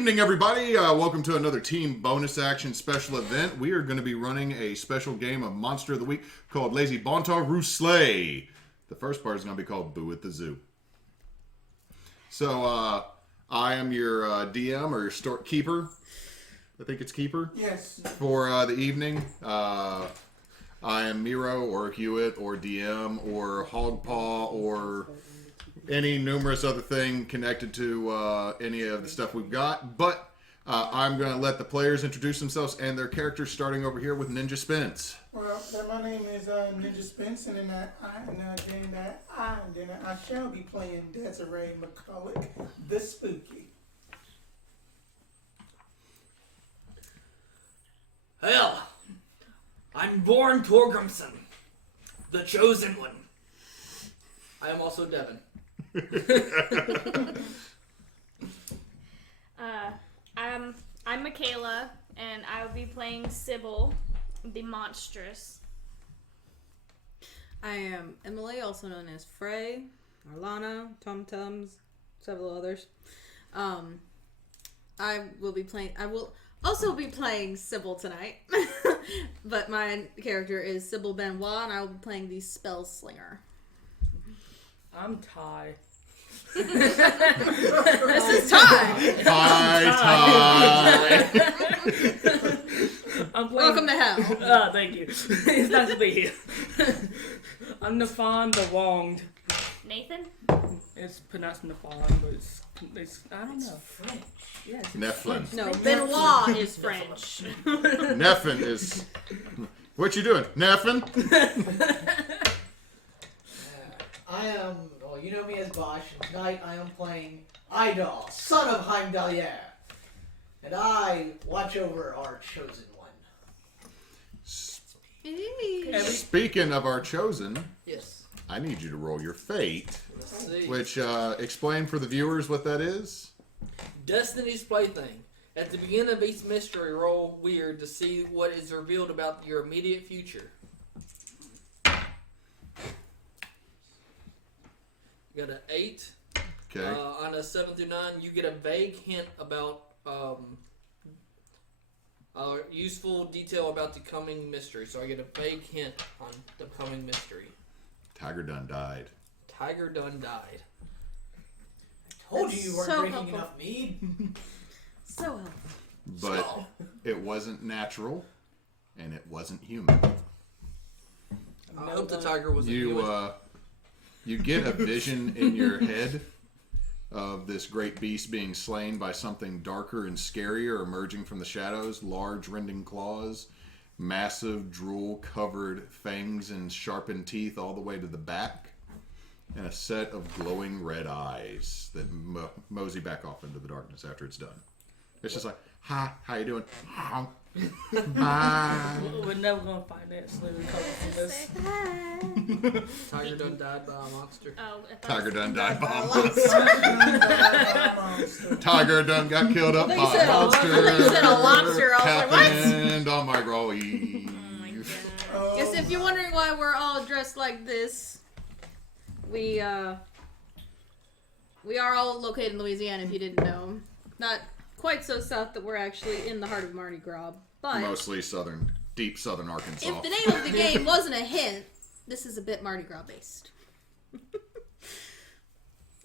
evening, everybody. Welcome to another team bonus action special event. We are going to be running a special game of Monster of the Week called Laissez Laissez. The first part is going to be called Boo at the Zoo. So, I am your DM or your keeper. I think it's keeper. Yes. For the evening. I am Miro or Hewitt or DM or Hogpaw or any numerous other thing connected to any of the stuff we've got. But I'm going to let the players introduce themselves and their characters, starting over here with Ninja Spence. Well, my name is Ninja Spence, and in that I shall be playing Desirae McCulloch, the Spooky. Hell, I'm Bjorn Torgrimson, the Chosen One. I am also Devin. I'm Michaela, and I will be playing Sybil, the Monstrous. I am Emily, also known as Frey, Arlana, Tums, several others. I will also be playing Sybil tonight, but my character is Sybil Benoit, and I will be playing the Spell Slinger. I'm Ty. This is Ty! Hi, Ty! Welcome to hell. Thank you. It's nice to be here. I'm Nefan the Wronged. Nathan? It's pronounced Nefan, but it's I don't know. French. Yes. Neflin. No, Benoit is French. Nefin is... What you doing? Nefin? I am, well, you know me as Basch, and tonight I am playing Idall, son of Heimdall, and I watch over our chosen one. Speaking of our chosen, Yes. I need you to roll your fate, Let's see. which, explain for the viewers what that is. Destiny's Plaything. At the beginning of each mystery, roll weird to see what is revealed about your immediate future. You got an 8. Okay. On a 7 through 9, you get a vague hint about useful detail about the coming mystery. So I get a vague hint on the coming mystery. Tiger done died. Tiger done died. Told you weren't so drinking helpful. enough mead. So helpful. But So, it wasn't natural, and it wasn't human. I hope the tiger was a human. You get a vision in your head of this great beast being slain by something darker and scarier emerging from the shadows, large rending claws, massive drool-covered fangs and sharpened teeth all the way to the back, and a set of glowing red eyes that mosey back off into the darkness after it's done. It's just like, hi, how you doing? Hi. We're never gonna find that slowly from this. Tiger done died by a monster. Oh, Tiger done died by a monster. monster. Tiger done got killed up by a monster. I thought you said a lobster. I was like, what? Happened on my roll. Oh my god. Guess if you're wondering why we're all dressed like this, we are all located in Louisiana, if you didn't know. Not quite so south that we're actually in the heart of Mardi Gras, but Mostly deep southern Arkansas. if the name of the game wasn't a hint, this is a bit Mardi Gras based.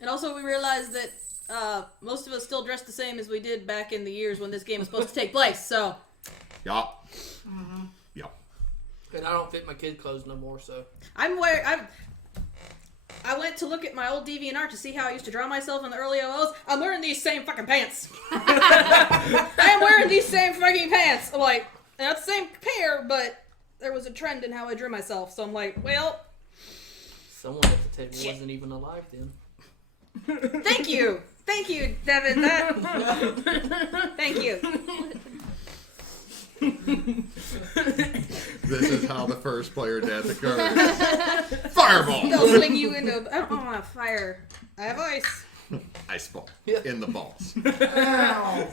And also we realized that most of us still dress the same as we did back in the years when this game was supposed to take place, so... Yup. Yup. And I don't fit my kid clothes no more, so. I went to look at my old DeviantArt to see how I used to draw myself in the early OLs. I'm wearing these same fucking pants. I am wearing these same fucking pants. I'm like, not the same pair, but there was a trend in how I drew myself. So I'm like, well... Someone at the table wasn't even alive then. Thank you. Thank you, Devin. Thank you. This is how the first player death occurs. Fireball! They'll swing you into... I don't want to fire. I have ice. Ice ball. Yeah. In the balls. Ow.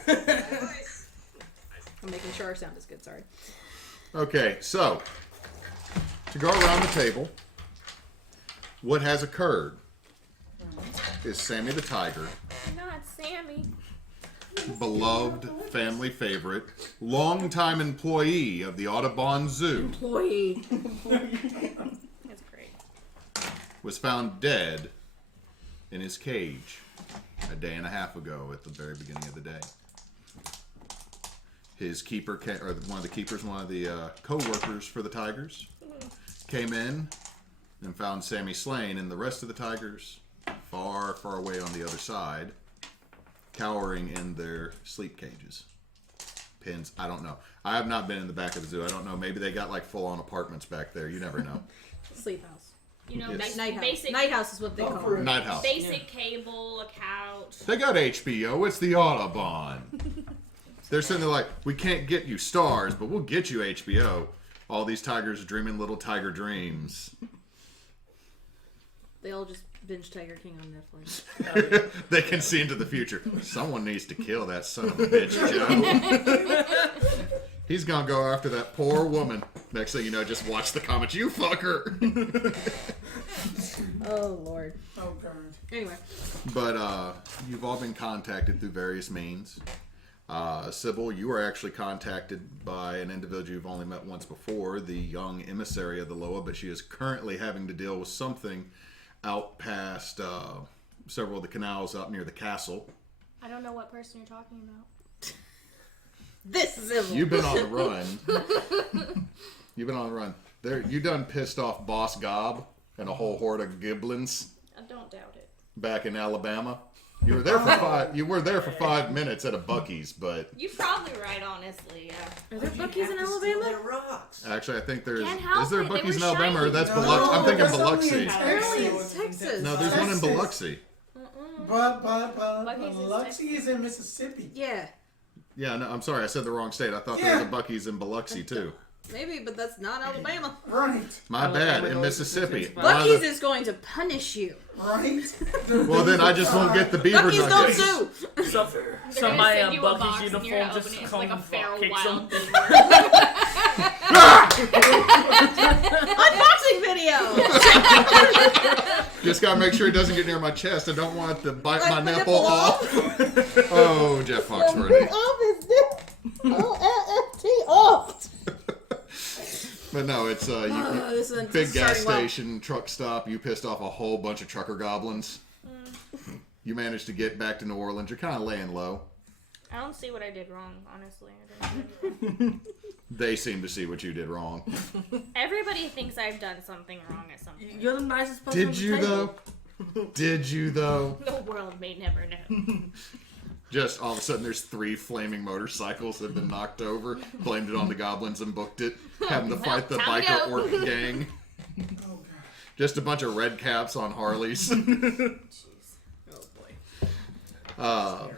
I'm making sure our sound is good, sorry. Okay, so, to go around the table, what has occurred is Sammy the Tiger Not Sammy. beloved family favorite, longtime employee of the Audubon Zoo, Employee. That's great. was found dead in his cage a day and a half ago at the very beginning of the day. His keeper, or one of the keepers, one of the co-workers for the tigers, came in and found Sammy slain, and the rest of the tigers far, far away on the other side, cowering in their sleep cages. Pins, I don't know. I have not been in the back of the zoo. I don't know. Maybe they got like full-on apartments back there. You never know. Sleep house. You know, Yes. Night house. basic, Night house is what they call it. Night house. basic cable, a couch. They got HBO. It's the Audubon. They're sitting there like, we can't get you stars, but we'll get you HBO. All these tigers dreaming little tiger dreams. They all just binge Tiger King on Netflix. They can see into the future. Someone needs to kill that son of a bitch, Joe. He's gonna go after that poor woman. Next thing you know, just watch the comments. You fucker. Oh, Lord. Oh, God. Anyway. But you've all been contacted through various means. Sybil, you were actually contacted by an individual you've only met once before, the young emissary of the Loa, but she is currently having to deal with something out past several of the canals out near the castle. I don't know what person you're talking about. This is Sybil. You've been on the run. You've been on the run. There, you done pissed off Boss Gob and a whole horde of giblins I don't doubt it. back in Alabama. You were there for five. You were there for 5 minutes at a Buc-ee's, but You're probably right, honestly. Yeah. Are there You Buc-ee's have in to steal Alabama? their rocks. actually, I think there's. Can't help Is there a it, they Buc-ee's in were Alabama, or shiny. that's No, Biloxi? I'm thinking that's only in Biloxi. Apparently in Texas. Texas. No, there's one in Texas. Biloxi. But Buc-ee's is Biloxi is in Mississippi. Yeah. Yeah, no, I'm sorry, I said the wrong state. I thought there was a Buc-ee's in Biloxi too. Maybe, but that's not Alabama. Right. My bad, in Mississippi. Buc-ee's is going to punish you. Right. Well, then I just won't get the beaver Buc-ee's don't nuggets. sue. Somebody send in you a box Bucky's and you're uniform gonna just open it. It's come like a feral kick wild some. thing. Unboxing video. Just gotta make sure it doesn't get near my chest. I don't want it to bite Like my the nipple nipple off. Oh, Jeff Foxworthy. O-L-F-T off. But no, it's This is big gas starting well. station, truck stop. You pissed off a whole bunch of trucker goblins. You managed to get back to New Orleans. You're kind of laying low. I don't see what I did wrong, honestly. I didn't do anything. They seem to see what you did wrong. Everybody thinks I've done something wrong at some point. You're the nicest person. on Did the you table. though? Did you though? The world may never know. Just all of a sudden, there's 3 flaming motorcycles that have been knocked over. Blamed it on the goblins and booked it. Having to fight the time to biker go. orc gang. Oh, God. Just a bunch of red caps on Harleys. Oh boy. Terrible.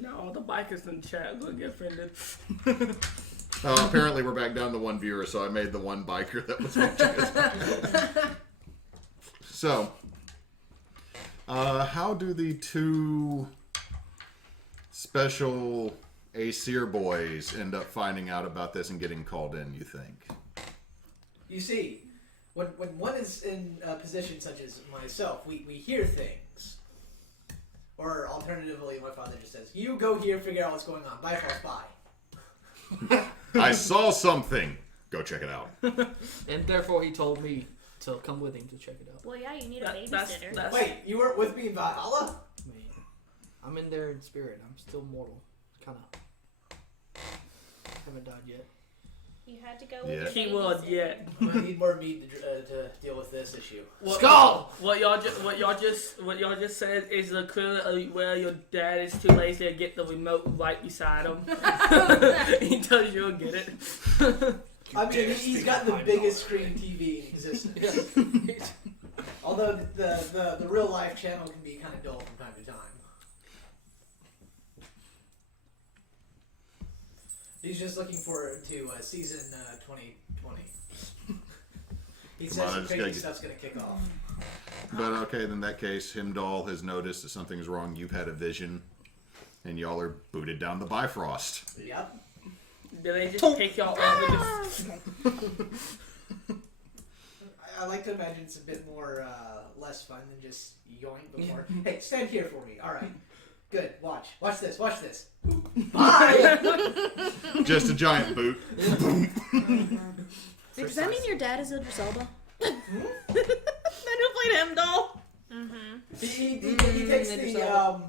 No, the bikers in the chat will get offended. Apparently, we're back down to 1 viewer, so I made the 1 biker that was watching us. So, how do the 2 special Aesir boys end up finding out about this and getting called in, you think? You see, when one is in a position such as myself, we hear things. Or alternatively, my father just says, you go here, figure out what's going on. Bye, false bye. I saw something. Go check it out. And therefore, he told me to come with him to check it out. Well, yeah, you need a That's, babysitter. Wait, you weren't with me in Valhalla? I mean, I'm in there in spirit. I'm still mortal. Kind of. Haven't died yet. You had to go Yeah. with a Keyword babysitter. yet. I'm gonna need more meat to deal with this issue. Skull! What y'all just said is clearly where your dad is too lazy to get the remote right beside him. He tells you to get it. I mean, he's got the biggest screen TV in existence. Although the real life channel can be kind of dull from time to time. He's just looking forward to season 2020. He Come says on, I some just crazy gotta get- stuff's gonna kick off. But okay, in that case, Himdall has noticed that something's wrong. You've had a vision, and y'all are booted down the Bifrost. Yep. Do they just pick y'all up and just... I like to imagine it's a bit more less fun than just yoink before. Hey, stand here for me. All right. Good. Watch this. Bye. Just a giant boot. Does that mean your dad is Idris Elba? Then who played Heimdall? He takes the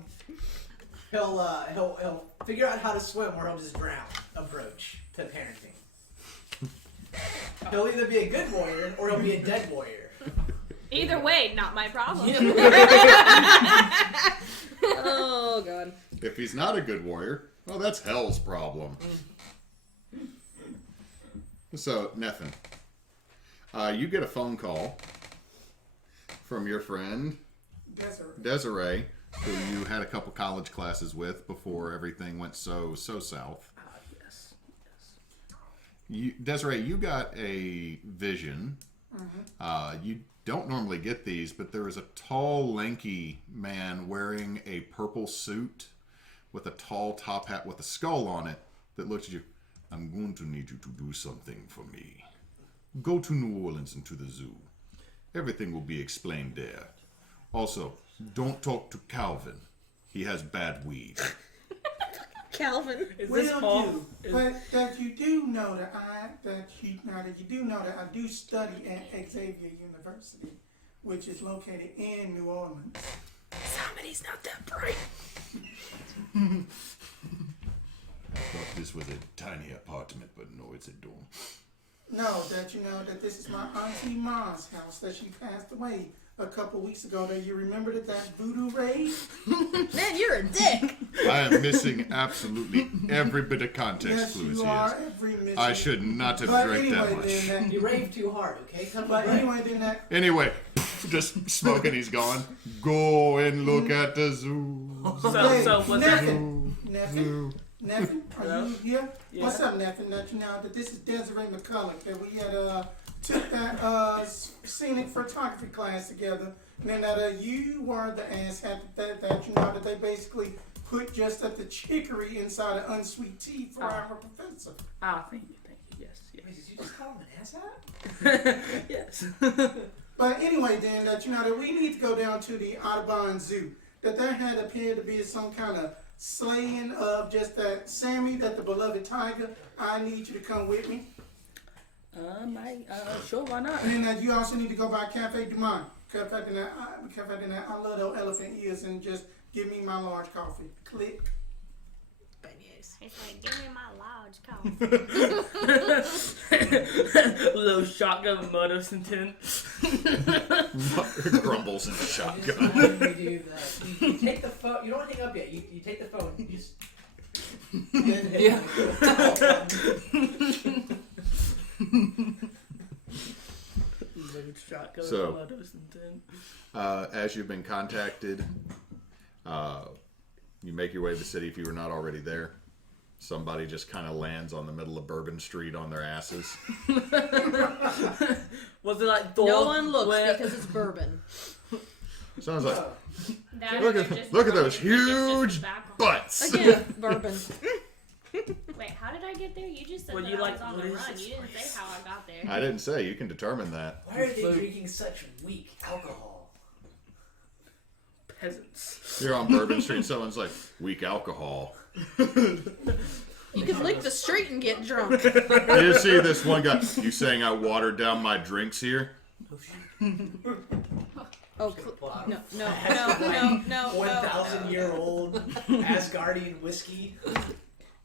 he'll figure out how to swim or he'll just drown approach to parenting. He'll either be a good warrior or he'll be a dead warrior. Either way, not my problem. Oh god. If he's not a good warrior, well, that's hell's problem. So, Nefan, you get a phone call from your friend Desirae, who you had a couple college classes with before everything went so south. Yes. Desirae, you got a vision. You don't normally get these, but there is a tall, lanky man wearing a purple suit with a tall top hat with a skull on it that looks at you. I'm going to need you to do something for me. Go to New Orleans and to the zoo. Everything will be explained there. Also, don't talk to Calvin. He has bad weed. Calvin. Is this all? But that you do know that I do study at Xavier University, which is located in New Orleans. Somebody's not that bright. I thought this was a tiny apartment, but no, it's a dorm. No, that you know that this is my Auntie Ma's house that she passed away a couple weeks ago. That you remember that voodoo raid? Man, you're a dick. I am missing absolutely every bit of context Yes, clues you here. are every mission. I should not have But drank anyway, that much. then You rave too hard, okay? Come but on. anyway, then that. Anyway, just smoking, he's gone. Go and look at the zoo. So what's that? Nefan, are you here? Yeah. What's up, Nefan? That you know that this is Desirae McCulloch. That we had took that scenic photography class together, and then that you were the ass hat that you know that they basically put just at the chicory inside an unsweet tea for our professor. Ah, thank you. Yes. Wait, did you just call him an asshat? Yes. But anyway, then that you know that we need to go down to the Audubon Zoo. That there had appeared to be some kind of slaying of just that Sammy, that the beloved tiger. I need you to come with me. Sure, why not? And then you also need to go by Cafe Du Monde. Cafe de that I love those elephant ears and just give me my large coffee. Click. Beignets. It's like, give me my large coffee. Little shotgun murders intent. Grumbles and I just shotgun. wanted to do that. You take the phone. You don't hang up yet. You take the phone. You just. Yeah. Little shotgun So- murders intent. As you've been contacted, you make your way to the city if you were not already there. Somebody just kind of lands on the middle of Bourbon Street on their asses. Was it like Thor? No one looks where- because it's bourbon. Sounds like, That look or at just look at throwing those it, it's just huge tobacco. butts. Again, bourbon. Wait, how did I get there? You just said Well, that you I like- was on what the is run. this You didn't place? say how I got there. I didn't say. You can determine that. Why are they drinking such weak alcohol? Peasants. You're on Bourbon Street. Someone's like, weak alcohol. You can lick the street and get drunk. You see this one guy. You saying I watered down my drinks here? Oh, Wow. no. 1,000-year-old Asgardian whiskey.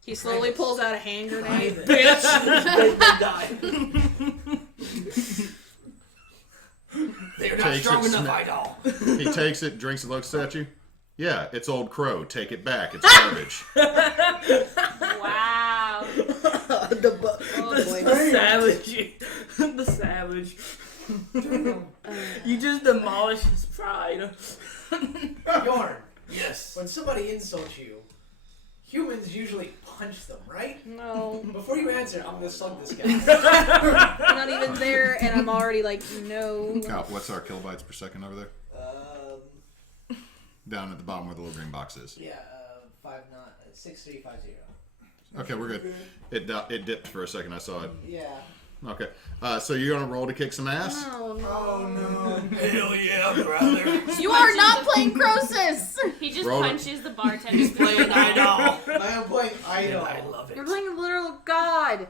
He slowly pulls out a hand grenade. They die. They're not Takes strong it, enough, sma- Idall. He takes it, drinks it, looks at you. Yeah, it's Old Crow. Take it back. It's garbage. Wow. Oh boy. The savage. The savage. You just demolish his pride. Bjorn, Yes. when somebody insults you, humans usually punch them, right? No. Before you answer, I'm gonna slug this guy. I'm not even there, and I'm already like, no. Cal, what's our kilobytes per second over there? Down at the bottom where the little green box is. Yeah, 6350. Okay, we're good. It dipped for a second. I saw it. Yeah. Okay. So you're gonna roll to kick some ass? Oh no. Oh no. Hell yeah, brother. You are not playing Croesus! He just Roll it. punches the bartender. He's playing Idall. I am playing Idall. I love it. You're playing a literal god.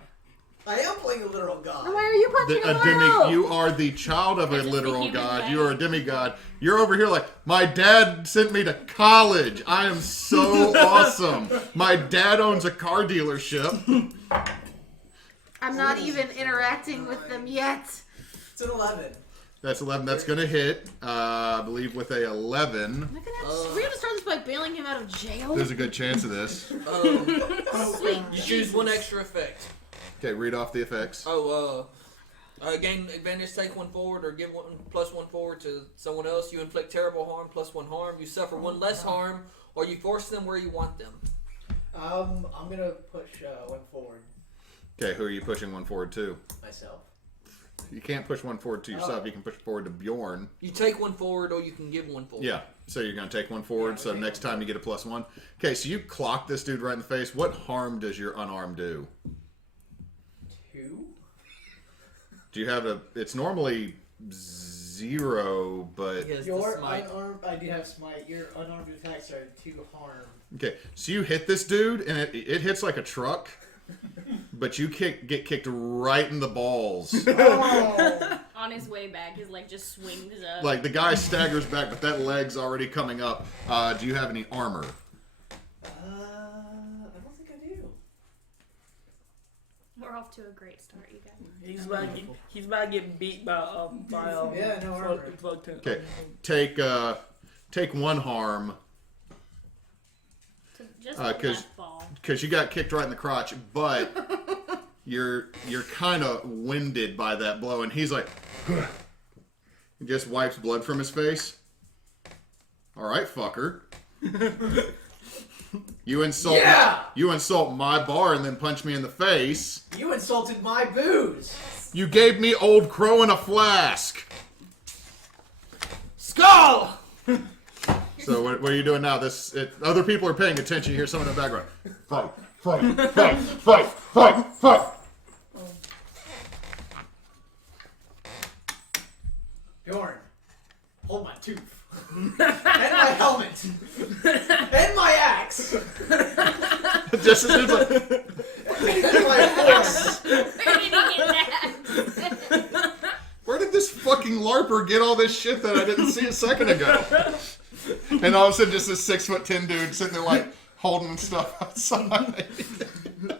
I am playing a literal god. Then why are you punching a literal? You are the child of a That's just the literal human god. way. You are a demigod. You're over here like, my dad sent me to college. I am so awesome. My dad owns a car dealership. I'm not even interacting with them yet. It's an 11. That's 11. That's going to hit, I believe, with a 11. We're gonna start this by bailing him out of jail. There's a good chance of this. Sweet. You choose one extra effect. Okay, read off the effects. Gain advantage, take one forward, or give one +1 forward to someone else. You inflict terrible harm, +1 harm. You suffer one less harm, or you force them where you want them. I'm gonna push one forward. Okay, who are you pushing one forward to? Myself. You can't push one forward to yourself. You can push forward to Bjorn. You take one forward, or you can give one forward. Yeah, so you're going to take one forward, so next time you get a +1. Okay, so you clock this dude right in the face. What harm does your unarmed do? 2? Do you have it's normally 0, but... He has the Your smite. unarmed, I do have smite. Your unarmed attacks are 2 harm. Okay, so you hit this dude, and it hits like a truck, but you get kicked right in the balls. On his way back, his leg just swings up. Like, the guy staggers back, but that leg's already coming up. Do you have any armor? I don't think I do. We're off to a great start, you guys. He's about to get beat by Yeah, no armor. Okay, take one harm, Just 'cause- left ball. because you got kicked right in the crotch, but you're kind of winded by that blow, and he's like, he just wipes blood from his face. All right, fucker. You insult my bar and then punch me in the face. You insulted my booze. You gave me Old Crow in a flask. Skull! So what are you doing now? Other people are paying attention. You hear someone in the background. Fight, fight, fight, fight, fight, fight. Bjorn, hold my tooth. And my helmet. And my axe. Just as it's like, And my horse. where did this fucking LARPer get all this shit that I didn't see a second ago? And all of a sudden, just this 6'10" dude sitting there like holding stuff outside.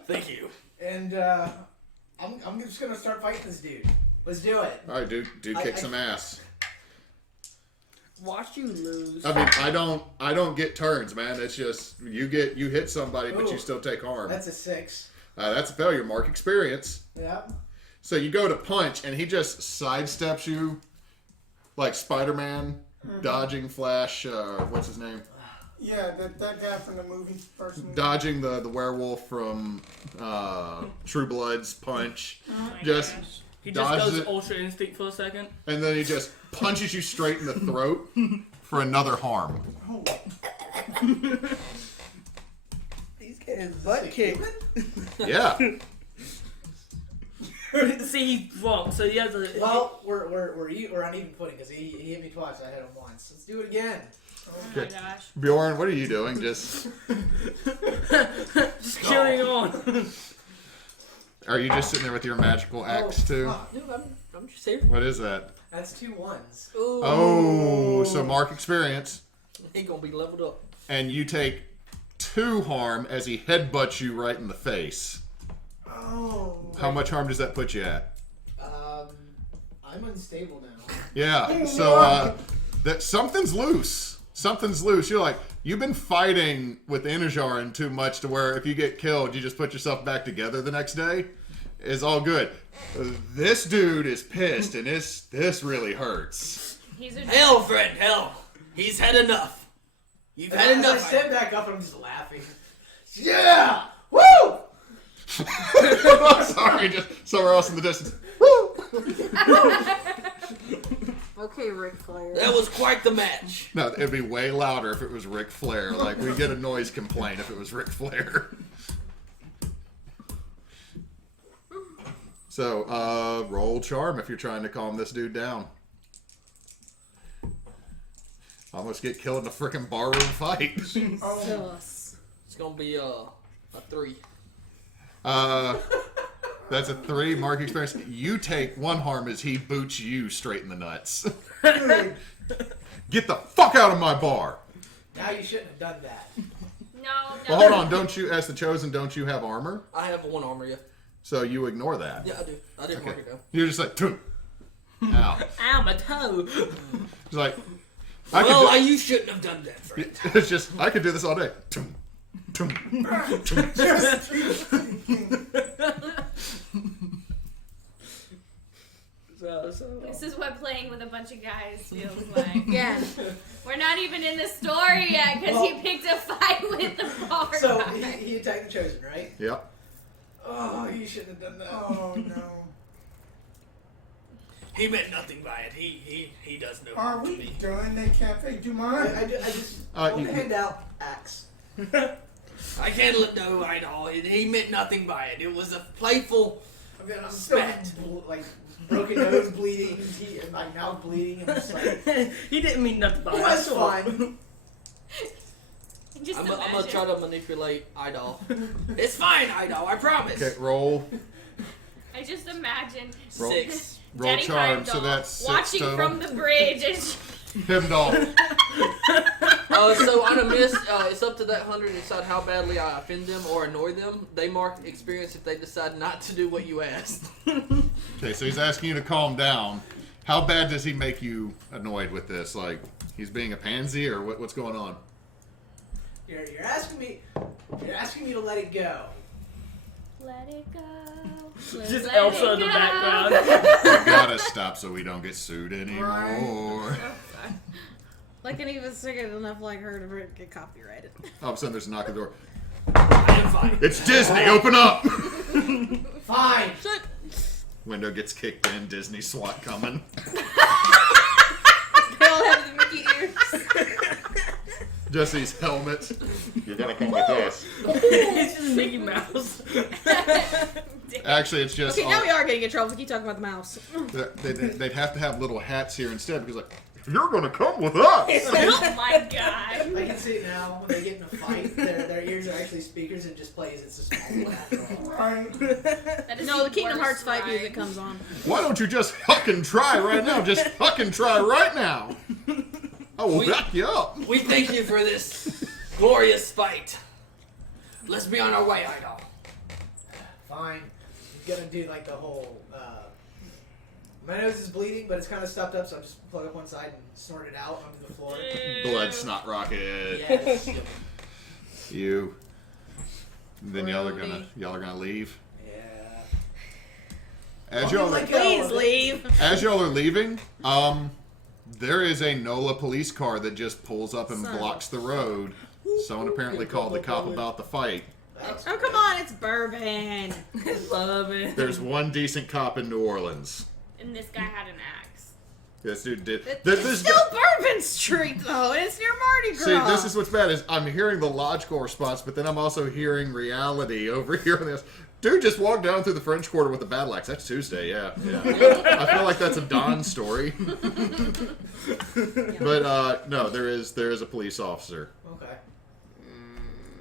Thank you. And I'm just gonna start fighting this dude. Let's do it. All right, dude, kick some ass. Watch you lose. I mean, I don't get turns, man. It's just you hit somebody, but you still take harm. That's a 6. That's a failure. Mark experience. Yeah. So you go to punch, and he just sidesteps you, like Spider-Man, dodging Flash. What's his name? Yeah, that guy from the movie. First movie. Dodging the werewolf from True Blood's punch. Just He just dodges goes it, Ultra Instinct for a second. and then he just punches you straight in the throat for another harm. He's getting butt kicked. Yeah. See, he's drunk, so he has a. Well, we're on even footing because he hit me twice. I hit him once. Let's do it again. Oh my gosh. Bjorn, what are you doing? Just Carrying on. are you just sitting there with your magical axe too? Fuck. Dude, I'm just here. What is that? That's 2 1s. Ooh. Oh, so mark experience, He gonna be leveled up. and you take 2 harm as he headbutts you right in the face. Oh. How much harm does that put you at? I'm unstable now. Yeah. So that something's loose. Something's loose. You're like, you've been fighting with Inajarin too much to where if you get killed, you just put yourself back together the next day. It's all good. This dude is pissed, and this really hurts. He's a Hell, friend, hell. He's had enough. You've had As I enough. stand back up and I'm just laughing. Yeah! Woo! Sorry, just somewhere else in the distance. Okay, Ric Flair. That was quite the match. No, it'd be way louder if it was Ric Flair. Like, we'd get a noise complaint if it was Ric Flair. So, roll charm if you're trying to calm this dude down. Almost get killed in a freaking barroom fight. Oh, Sus. It's gonna be a 3. That's a 3. Mark experience. You take 1 harm as he boots you straight in the nuts. good. Get the fuck out of my bar. Now you shouldn't have done that. No. Well, hold on. Don't you, as the chosen, don't you have armor? I have 1 armor, yeah. So you ignore that. Yeah, I do. I didn't mark it down. You're just like, "Tum." Ow. Ow, my toe. It's like, Well, you shouldn't have done that, friend. it's just, I could do this all day. Tum, tum, tum. Just So. This is what playing with a bunch of guys feels like. Yeah. We're not even in the story yet because he picked a fight with the bar So guy. he attacked the chosen, right? Yep. Oh, you shouldn't have done that. Oh no. He meant nothing by it. He does no Are harm to we me. done that cafe? Do mine? I just Uh, want you- to hand out axe. I can't let no Idall. He meant nothing by it. It was a playful. I mean, I'm still Spat. like broken nose bleeding, and my mouth bleeding. I'm just like, He didn't mean nothing by it. that's fine. Just I'm imagine. gonna try to manipulate Idall. It's fine, Idall. I promise. Okay, roll. I just imagine 6. Roll Daddy charm, so Heimdall that's 6 watching total. from the bridge and Heimdall. So on a miss, it's up to that hunter to decide how badly I offend them or annoy them. They mark experience if they decide not to do what you asked. Okay, so he's asking you to calm down. How bad does he make you annoyed with this? Like, he's being a pansy, or what's going on? You're asking me to let it go. let it go. Just Let Elsa it in the go. background. We gotta stop so we don't get sued anymore. Right. Like, and he was singing enough like her to get copyrighted. All of a sudden, there's a knock at the door. I am fine. It's Disney, open up! Fine. Shut. Window gets kicked in, Disney SWAT coming. They all have the Mickey ears. Just these helmets. You're gonna come with us. It's just Mickey Mouse. Actually, it's just Okay, now we are getting in trouble. We keep talking about the mouse. they'd have to have little hats here instead because, like, you're gonna come with us. Oh my god. I can see it now when they get in a fight. Their ears are actually speakers and just plays. It's a small thing after all. Right. That is No, the Kingdom worst Hearts fight rhyme. music comes on. Why don't you just fucking try right now? Just fucking try right now. I will back you up. We thank you for this glorious fight. Let's be on our way, Idall. Fine. I'm gonna do like the whole. My nose is bleeding, but it's kind of stuffed up, so I just plug up one side and snort it out onto the floor. Blood snot rocket. Yes. You. Then y'all are Brody. gonna leave. Yeah. As I'll y'all be are, like, Please leave. as y'all are leaving, there is a NOLA police car that just pulls up and Son of blocks the road. Someone apparently called the cop about the fight. Oh, come on, it's bourbon. Love it. There's one decent cop in New Orleans. And this guy had an axe. This dude did. It's This still Bourbon Street, though, and it's near Mardi See, Gras. this is what's bad is I'm hearing the logical response, but then I'm also hearing reality over here on this. Dude just walked down through the French Quarter with a battle axe. That's Tuesday, yeah. I feel like that's a Don story. But no, there is a police officer. Okay.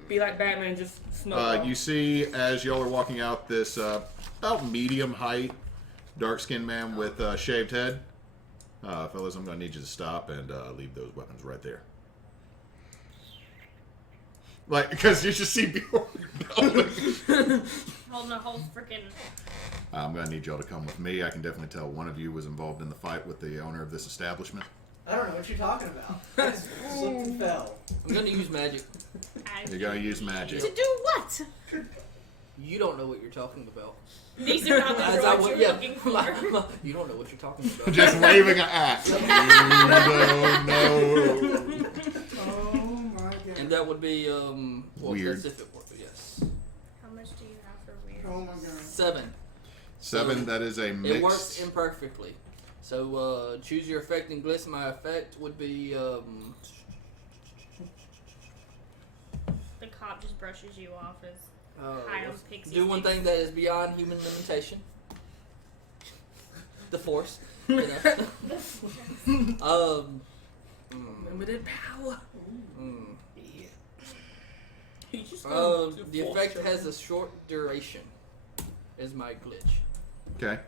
Be like Batman, just smoke. You see, as y'all are walking out, this about medium height, dark-skinned man with a shaved head. Fellas, I'm going to need you to stop and leave those weapons right there. Like, because you just see Bjorn Holding a whole freaking. I'm going to need y'all to come with me. I can definitely tell one of you was involved in the fight with the owner of this establishment. I don't know what you're talking about. I just slipped and fell. I'm gonna use magic. You're going to use magic. To do what? You don't know what you're talking about. These are not the As I droids would- you're yeah, looking for. you don't know what you're talking about. Just waving an axe. You don't know. Oh my god. And that would be well, Weird. that's if it worked, yes. How much do you have for weird? Oh my god. 7. 7, that is a mixed. It works imperfectly. So choose your effect and glitz. My effect would be The cop just brushes you off as Kyle picks do one thing that is beyond human limitation. the Force. You know. Limited power. You just The effect has a short duration. Is my glitch. Okay.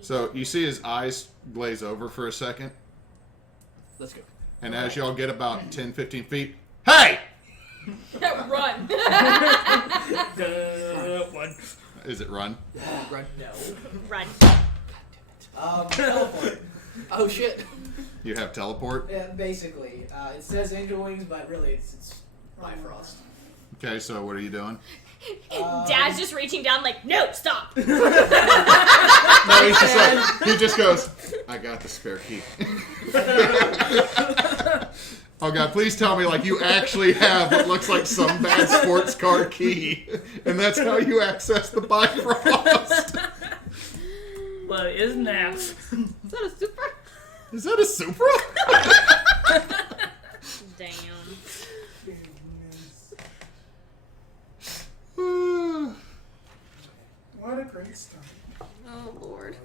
So you see his eyes glaze over for a second, Let's go. and as y'all get about 10, 15 feet, hey! Run. One. Is it run? Run. No. Run. Teleport. Oh shit. You have teleport. Yeah, basically. It says angel wings, but really it's Bifrost. Okay, so what are you doing? Dad's just reaching down like, no, stop. No, he's just like, he just goes, I got the spare key. Oh God, please tell me like you actually have what looks like some bad sports car key, and that's how you access the Bifrost. Well, it is naps. Is that a super? Is that a Supra? Damn. What a great start. Oh Lord.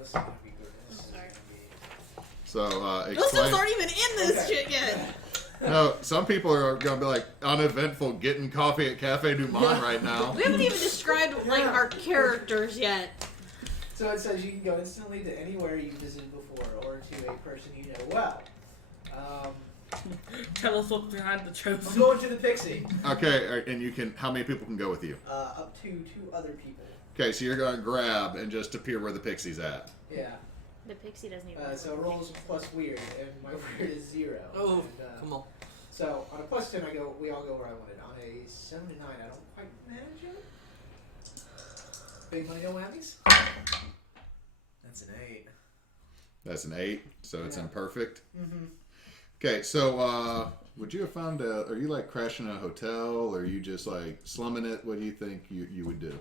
So, Those explain. aren't even in this shit yet. No, some people are gonna be like uneventful, getting coffee at Cafe Du Monde right now. We haven't even described like our characters yet. So it says you can go instantly to anywhere you visited before, or to a person you know well. Tell us what's behind the I'm chosen. going to the Pixie. Okay, and you can. How many people can go with you? Up to 2 other people. Okay, so you're gonna grab and just appear where the pixie's at. Yeah. The pixie doesn't even. So rolls plus weird, and my weird is 0. Oh, And, come on. So on a plus 10, we all go where I wanted. On a 7 to 9, I don't quite manage it. Big money, no whammies. That's an 8. That's an 8, so it's Yeah. imperfect. Mm-hmm. Okay, so would you have found are you like crashing a hotel, or are you just like slumming it? What do you think you would do?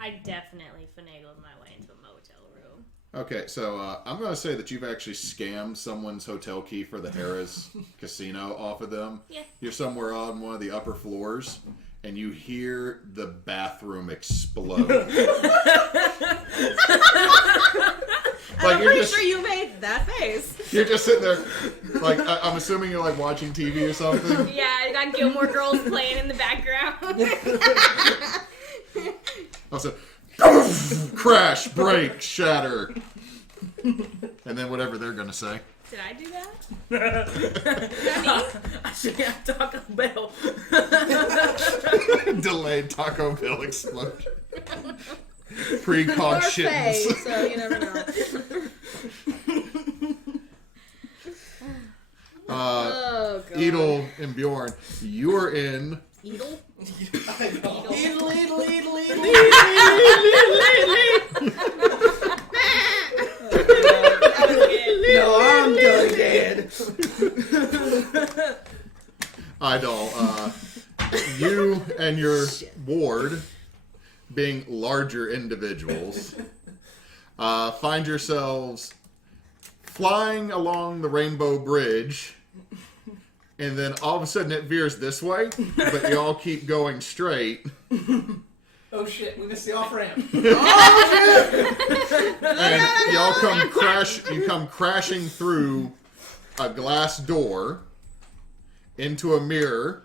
I definitely finagled my way into a motel room. Okay, so I'm going to say that you've actually scammed someone's hotel key for the Harrah's casino off of them. Yeah. You're somewhere on one of the upper floors, and you hear the bathroom explode. And I'm pretty sure you made that face. You're just sitting there, like, I'm assuming you're like watching TV or something. Yeah, I got Gilmore Girls playing in the background. Also, crash, break, shatter. And then whatever they're going to say. Did I do that? I should have Taco Bell. Delayed Taco Bell explosion. Precog shitness. So you never know. Oh god. Idall and Bjorn, you are in. Idall? No, I'm done dead. Idall, you and your ward, being larger individuals, find yourselves flying along the Rainbow Bridge, and then all of a sudden it veers this way, but y'all keep going straight. Oh shit, we missed the off ramp. And y'all come crashing through a glass door into a mirror.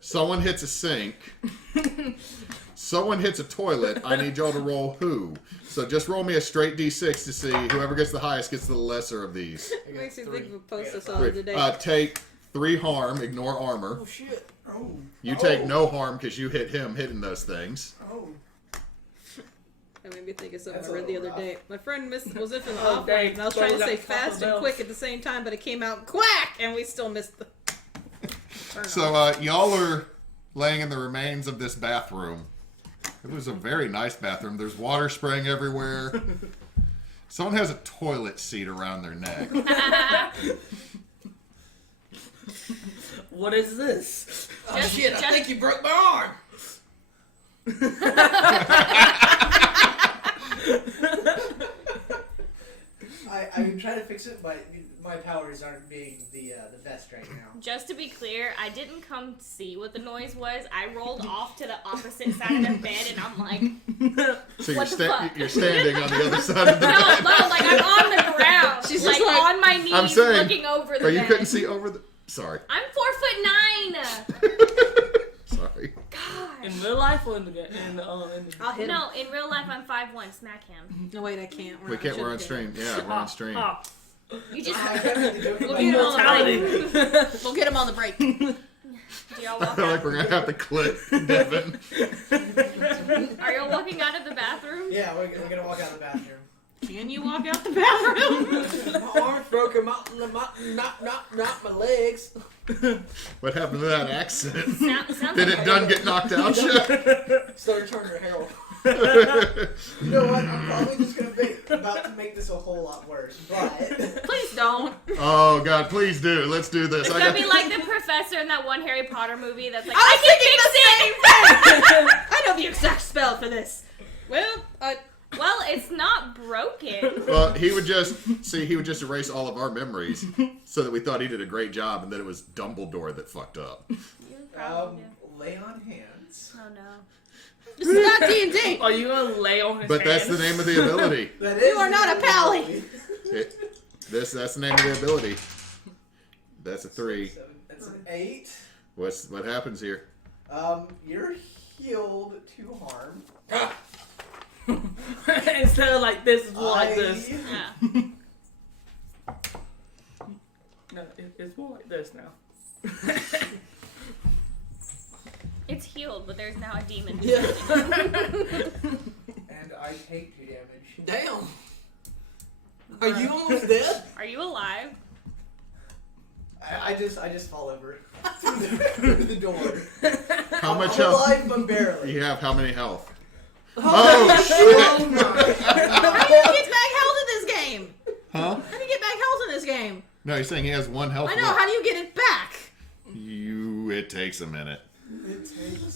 Someone hits a sink. Someone hits a toilet. I need y'all to roll who. So just roll me a straight d6 to see whoever gets the highest gets the lesser of these. It makes me think of a post I saw the Three. other day. Take 3 harm, ignore armor. Oh shit. Oh. You take no harm because you hit him hitting those things. Oh. That made me think of something That's I a read the little other day. My friend was in the Oh, off dang. and I was So trying we to say got fast Taco and Bell. quick at the same time, but it came out quack, and we still missed the. So y'all are laying in the remains of this bathroom. It was a very nice bathroom. There's water spraying everywhere. Someone has a toilet seat around their neck. What is this? Oh shit, I think you broke my arm. I'm trying to fix it, but my powers aren't being the best right now. Just to be clear, I didn't come see what the noise was. I rolled off to the opposite side of the bed, and I'm like, So What the fuck? you're standing on the other side of the no, bed. like I'm on the ground. She's like, just like- on my knees, I'm saying, looking over the Or you bed. couldn't see over the. Sorry. I'm 4'9". Sorry. God. In real life or in the I'll hit him. No, in real life I'm 5'1". Smack him. No, wait, I can't. We can't. We're on stream. Yeah, we're on stream. Oh, You just. I definitely joking We'll about get him on the mortality. break. We'll get him on the break. Do y'all I walk feel out? like we're gonna have to clip Devin. Are y'all walking out of the bathroom? Yeah, we're gonna walk out of the bathroom. Can you walk out the bathroom? My arm's broken, not my legs. What happened to that accent? Sounds Did like it done get knocked out yet? Started turning her hair off. You know what? I'm probably just gonna be about to make this a whole lot worse, but Please don't. Oh God, please do. Let's do this. It's gonna be like the professor in that one Harry Potter movie that's like, I I was can thinking fix it! I know the exact spell for this. Well, Well, it's not broken. Well, he would just erase all of our memories, so that we thought he did a great job, and that it was Dumbledore that fucked up. You probably do. lay on hands. Oh no. this is not D&D. Are you gonna lay on his But that's the hands? name of the ability. That You are not a pally. That's the name of the ability. That's a 3. That's an 8. What happens here? You're healed 2 harm. Instead of like this, it's more like this. Yeah. No, it's more like this now. It's healed, but there's now a demon. Yeah. And I take 2 damage. Damn. Are you almost dead? Are you alive? I just fall over through the door. How much I'm health? alive, but barely. You have how many health? Oh shit! my. How do you get back health in this game? Huh? How do you get back health in this game? No, he's saying he has 1 health. I know. left. How do you get it back? It takes a minute.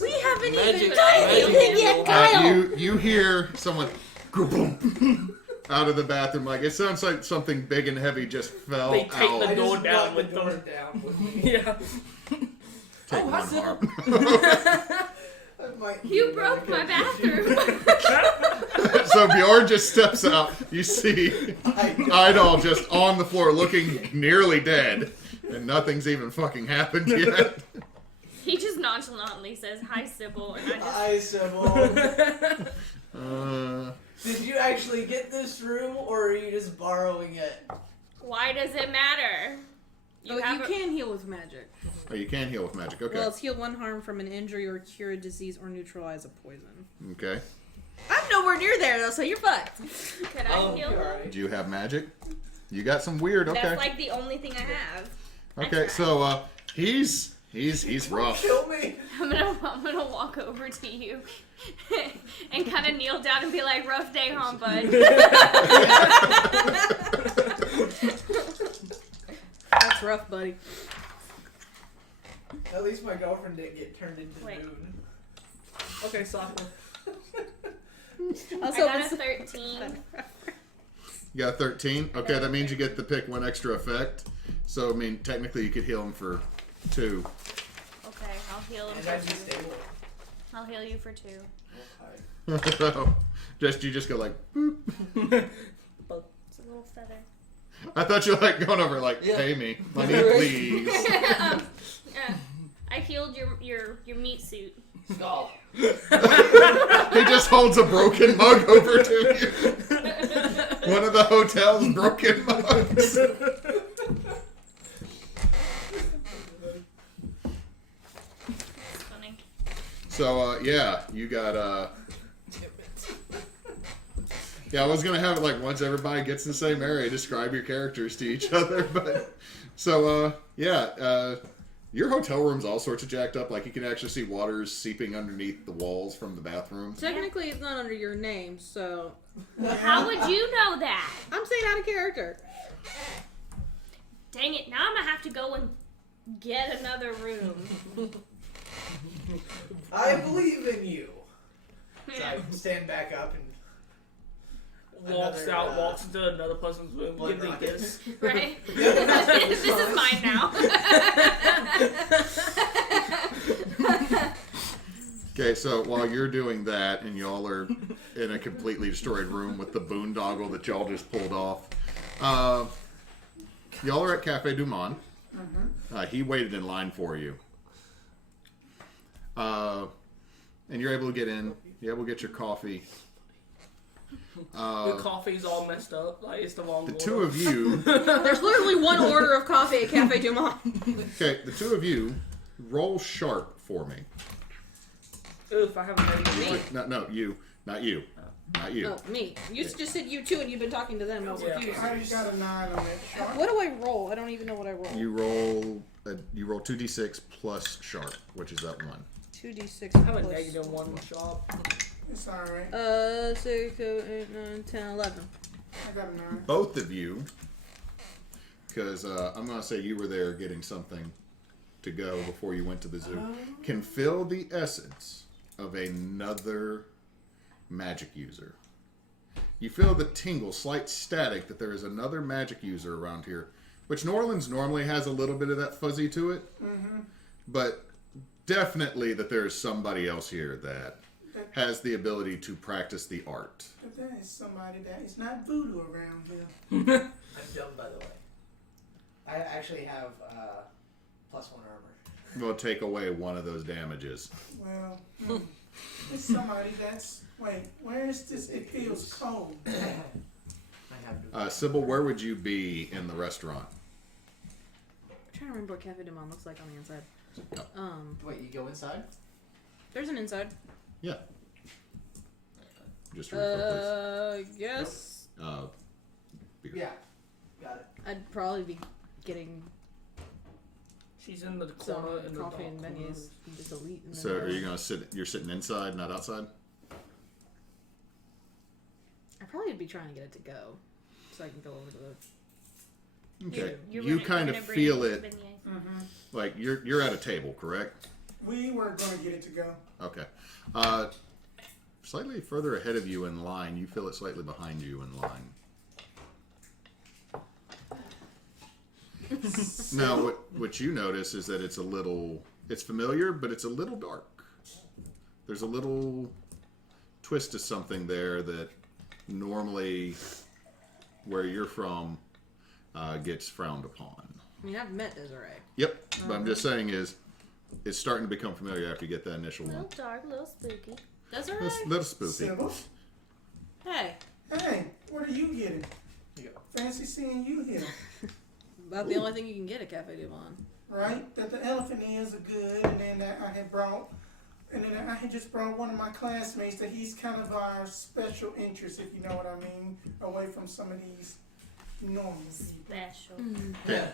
We haven't Magic- even done magic anything yet, handle. Kyle. You hear someone boom out of the bathroom. Like it sounds like something big and heavy just fell They take out. the I door just down knocked the with door them. down with me. Yeah. Take Oh, one I said harm. That might be You a broke my medical bathroom. So Bjorn just steps out. You see issue. Idall just on the floor looking nearly dead. And nothing's even fucking happened yet. He just nonchalantly says, "Hi, Sybil," and I just. Hi, Sybil. Uh, Did you actually get this room, or are you just borrowing it? Why does it matter? You have a- can heal with magic. oh, you can heal with magic. Okay. Well, it's heal 1 harm from an injury or cure a disease or neutralize a poison. Okay. I'm nowhere near there though, so you're fucked. Could I Oh, heal you're him? alright. Do you have magic? You got some weird. Okay. That's like the only thing I have. Okay. So he's rough. Kill me. I'm gonna walk over to you and kind of kneel down and be like, "Rough day, huh, bud?" That's rough, buddy. At least my girlfriend didn't get turned into Wait. the moon. Okay, sophomore. I Also, got a 13. You got 13? Okay, that means you get to pick 1 extra effect. So, I mean, technically you could heal him for 2. Okay, I'll heal him And for I'm 2. stable. I'll heal you for 2. You just go like, boop. It's a little feather. I thought you were like going over like, Yeah. pay me. Money, please. I healed your meat suit. Oh. He just holds a broken mug over to you. One of the hotel's broken mugs. Funny. So, yeah, you got, yeah, I was gonna have it like once everybody gets in the same area, describe your characters to each other, but, so, yeah, your hotel room's all sorts of jacked up, like you can actually see waters seeping underneath the walls from the bathroom. technically it's not under your name, so How would you know that? I'm saying out of character. Dang it, now I'm gonna have to go and get another room. I believe in you. So I stand back up and walks Another, out, walks into another person's room, blood gives me rocket. gifts. Right? This is mine now. Okay, so while you're doing that and y'all are in a completely destroyed room with the boondoggle that y'all just pulled off, y'all are at Cafe Du Monde. He waited in line for you. And you're able to get in. You're able to get your coffee. The coffee's all messed up. Like, it's the wrong The order. two of you... There's literally one order of coffee at Cafe Du Monde. Okay, the two of you roll sharp for me. Oof, I have a negative Me? one. No, you. Not you. Not you. Oh, me. You just said you too, and you've been talking to them. I was Yeah. confused. I just got a 9 on that sharp. What do I roll? I don't even know what I roll. You roll 2d6 plus sharp, which is that 1. 2d6 I have a plus negative one with sharp. It's alright. 6, 7, 8, 9, 10, 11. I got a 9. Both of you, because I'm going to say you were there getting something to go before you went to the zoo, can feel the essence of another magic user. You feel the tingle, slight static that there is another magic user around here, which New Orleans normally has a little bit of that fuzzy to it, but definitely that there is somebody else here that has the ability to practice the art. But there is somebody that is not voodoo around here. I'm dumb, by the way. I actually have +1 armor. We'll take away one of those damages. Well, it's somebody that's... Wait, where is this? It feels cold. I have Sybil, where would you be in the restaurant? I'm trying to remember what Cafe Du Monde looks like on the inside. Wait, you go inside? There's an inside. Yeah. Just refill, Yes. please. Beer. Yeah. Got it. I'd probably be getting She's in the some corner in the coffee and dark corner. menus. And just elite. And So are you gonna sit? You're sitting inside, not outside. I probably would be trying to get it to go, so I can go over to the. Okay. You're You gonna- kind you're of gonna bring feel to it, beignet. like you're at a table, correct? We were going to get it to go. Okay. Slightly further ahead of you in line, you feel it slightly behind you in line. Now, what you notice is that it's familiar, but it's a little dark. There's a little twist to something there that normally, where you're from, gets frowned upon. I mean, I've met Desirae. Yep, but I'm just saying it's starting to become familiar after you get that initial A one. little dark, a little spooky. Desirae? It's a little spooky. Sybil? Hey, Hey, what are you getting? Here you go. Fancy seeing you here. about the only thing you can get at Cafe Du Monde. Right? That the elephant ears are good, and then I had just brought one of my classmates that he's kind of our special interest, if you know what I mean, away from some of these normal people. Special. Okay.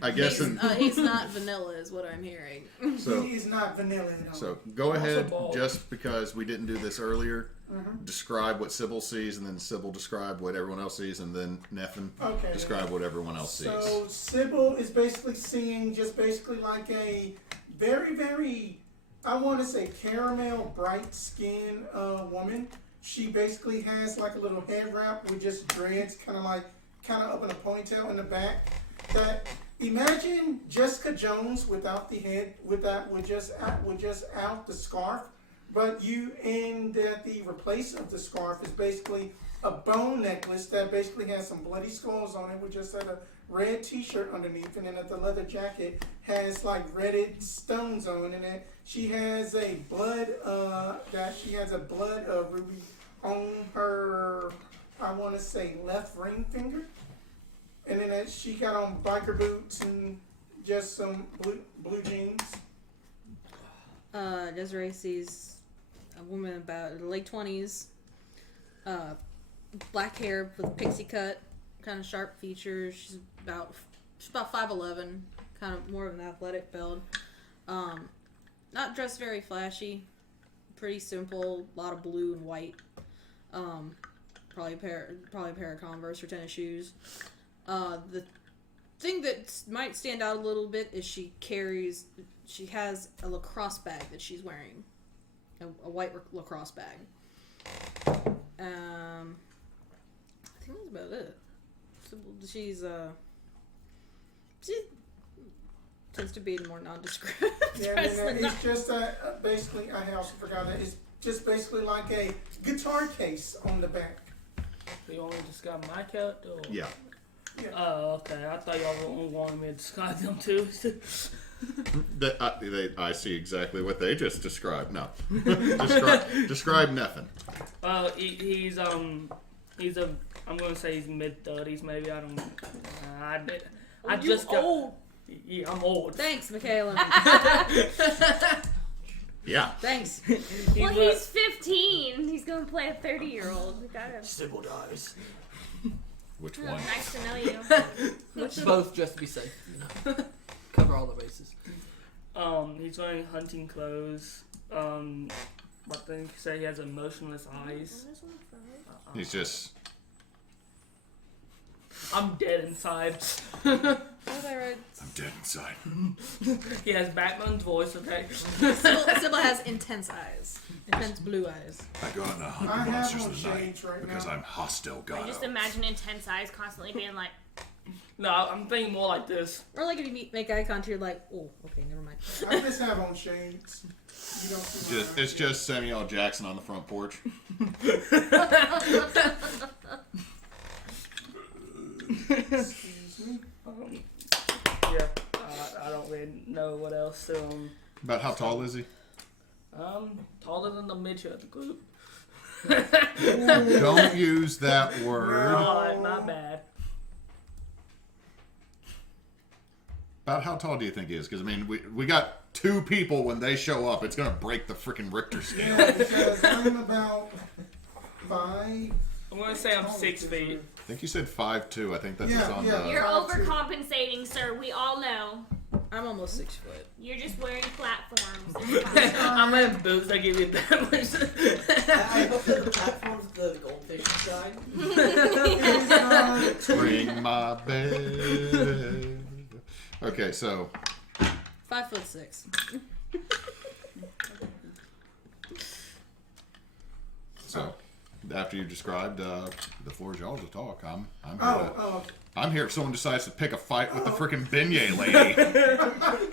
I guess He's not vanilla, is what I'm hearing. so. He is not vanilla at all. So go ahead, bald. just because we didn't do this earlier. Describe what Sybil sees, and then Sybil describe what everyone else sees, and then Nefan Okay. describe what everyone else sees. So Sybil is basically seeing just basically like a very, very, I want to say caramel bright skin woman. She basically has like a little head wrap with just dreads kind of up in a ponytail in the back. That imagine Jessica Jones without the head, with just out the scarf. But the replace of the scarf is basically a bone necklace that basically has some bloody skulls on it with just a red t-shirt underneath, and then the leather jacket has like redded stones on it, and she has a blood ruby on her, I want to say left ring finger, and then she got on biker boots and just some blue jeans. Desirae sees a woman about late 20s, black hair with a pixie cut, kind of sharp features. She's about 5'11", kind of more of an athletic build. Not dressed very flashy, pretty simple, a lot of blue and white. Probably a pair of Converse or tennis shoes. The thing that might stand out a little bit is she has a lacrosse bag that she's wearing. A white lacrosse bag. think that's about it. She's she tends to be more nondescript. Yeah, I mean, it's just basically, I also forgot that it's just basically like a guitar case on the back. Do you want me to describe my character? Or? Yeah. Oh, okay. I thought y'all wanted me to describe them too. I see exactly what they just described. No. describe Nefan. He's I'm gonna say he's mid-30s maybe. I don't. I just got. Old. Yeah, I'm old. Thanks, Michaela. Yeah. Thanks. Well, he's 15. He's gonna play a 30-year-old. We got him. Sybil dies. Which Oh, one? nice to know you. Both, just to be safe. Cover all the bases. He's wearing hunting clothes. I think say he has emotionless eyes. He's just. I'm dead inside. Was I right? I'm dead inside. He has Batman's voice, okay? Sybil has intense eyes. Intense blue eyes. I go out and I hunt have monsters on in the night shades right because now. I'm hostile I god. just imagine intense eyes constantly being like, No, I'm thinking more like this. Or like if you make eye contact, you're like, oh, okay, never mind. I just have on shades. You don't see my It's just Samuel L. Jackson on the front porch. Excuse me. Yeah, I don't really know what else to About how tall is he? taller than the midget of the group. Don't use that word. Alright, my bad. About how tall do you think he is? Because, I mean, we got two people when they show up. It's going to break the freaking Richter scale. Yeah, because I'm about 5. I'm gonna say I'm 6 feet. I think you said 5'2". I think that's Yeah, what's on yeah. the... you're overcompensating, sir. We all know. I'm almost 6 foot. You're just wearing platforms. It's fine. I'm wearing boots that give you that much. I hope that the platform's the goldfish inside. It is, Ring my bell. Okay, so 5'6". after you described, the floor is y'all to talk. I'm here. oh, I'm here if someone decides to pick a fight with the freaking beignet lady.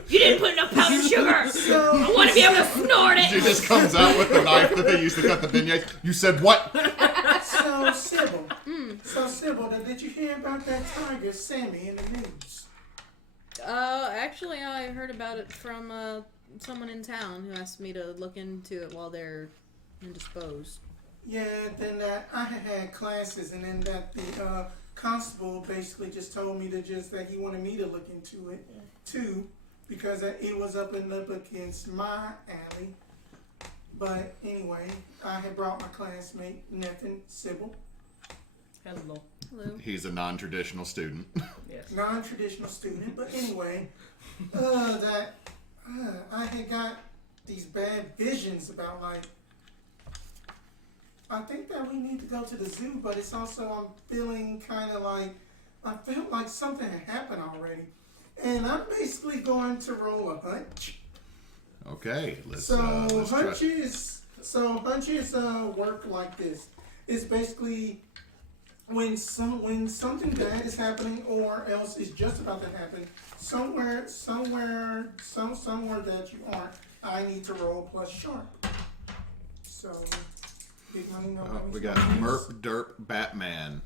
You didn't put enough powdered sugar. so, I want to be able to snort She it. just comes out with the knife that they used to cut the beignets. You said what? so Sybil. So Sybil, did you hear about that tiger Sammy in the news? Actually, I heard about it from someone in town who asked me to look into it while they're indisposed. Yeah, then I had classes, and then that the constable basically just told me that he wanted me to look into it too, because it was up against my alley. But anyway, I had brought my classmate Nefan, Sybil, Hello. Hello. He's a non-traditional student. Yes. non-traditional student. But anyway, I had got these bad visions about I think that we need to go to the zoo, but it's also I'm feeling kind of like I felt like something had happened already, and I'm basically going to roll a hunch. Okay, let's Hunches work like this. It's basically when something bad is happening or else is just about to happen somewhere that you aren't. I need to roll plus sharp. So. Big money, no money, we got small money. Merp Derp Batman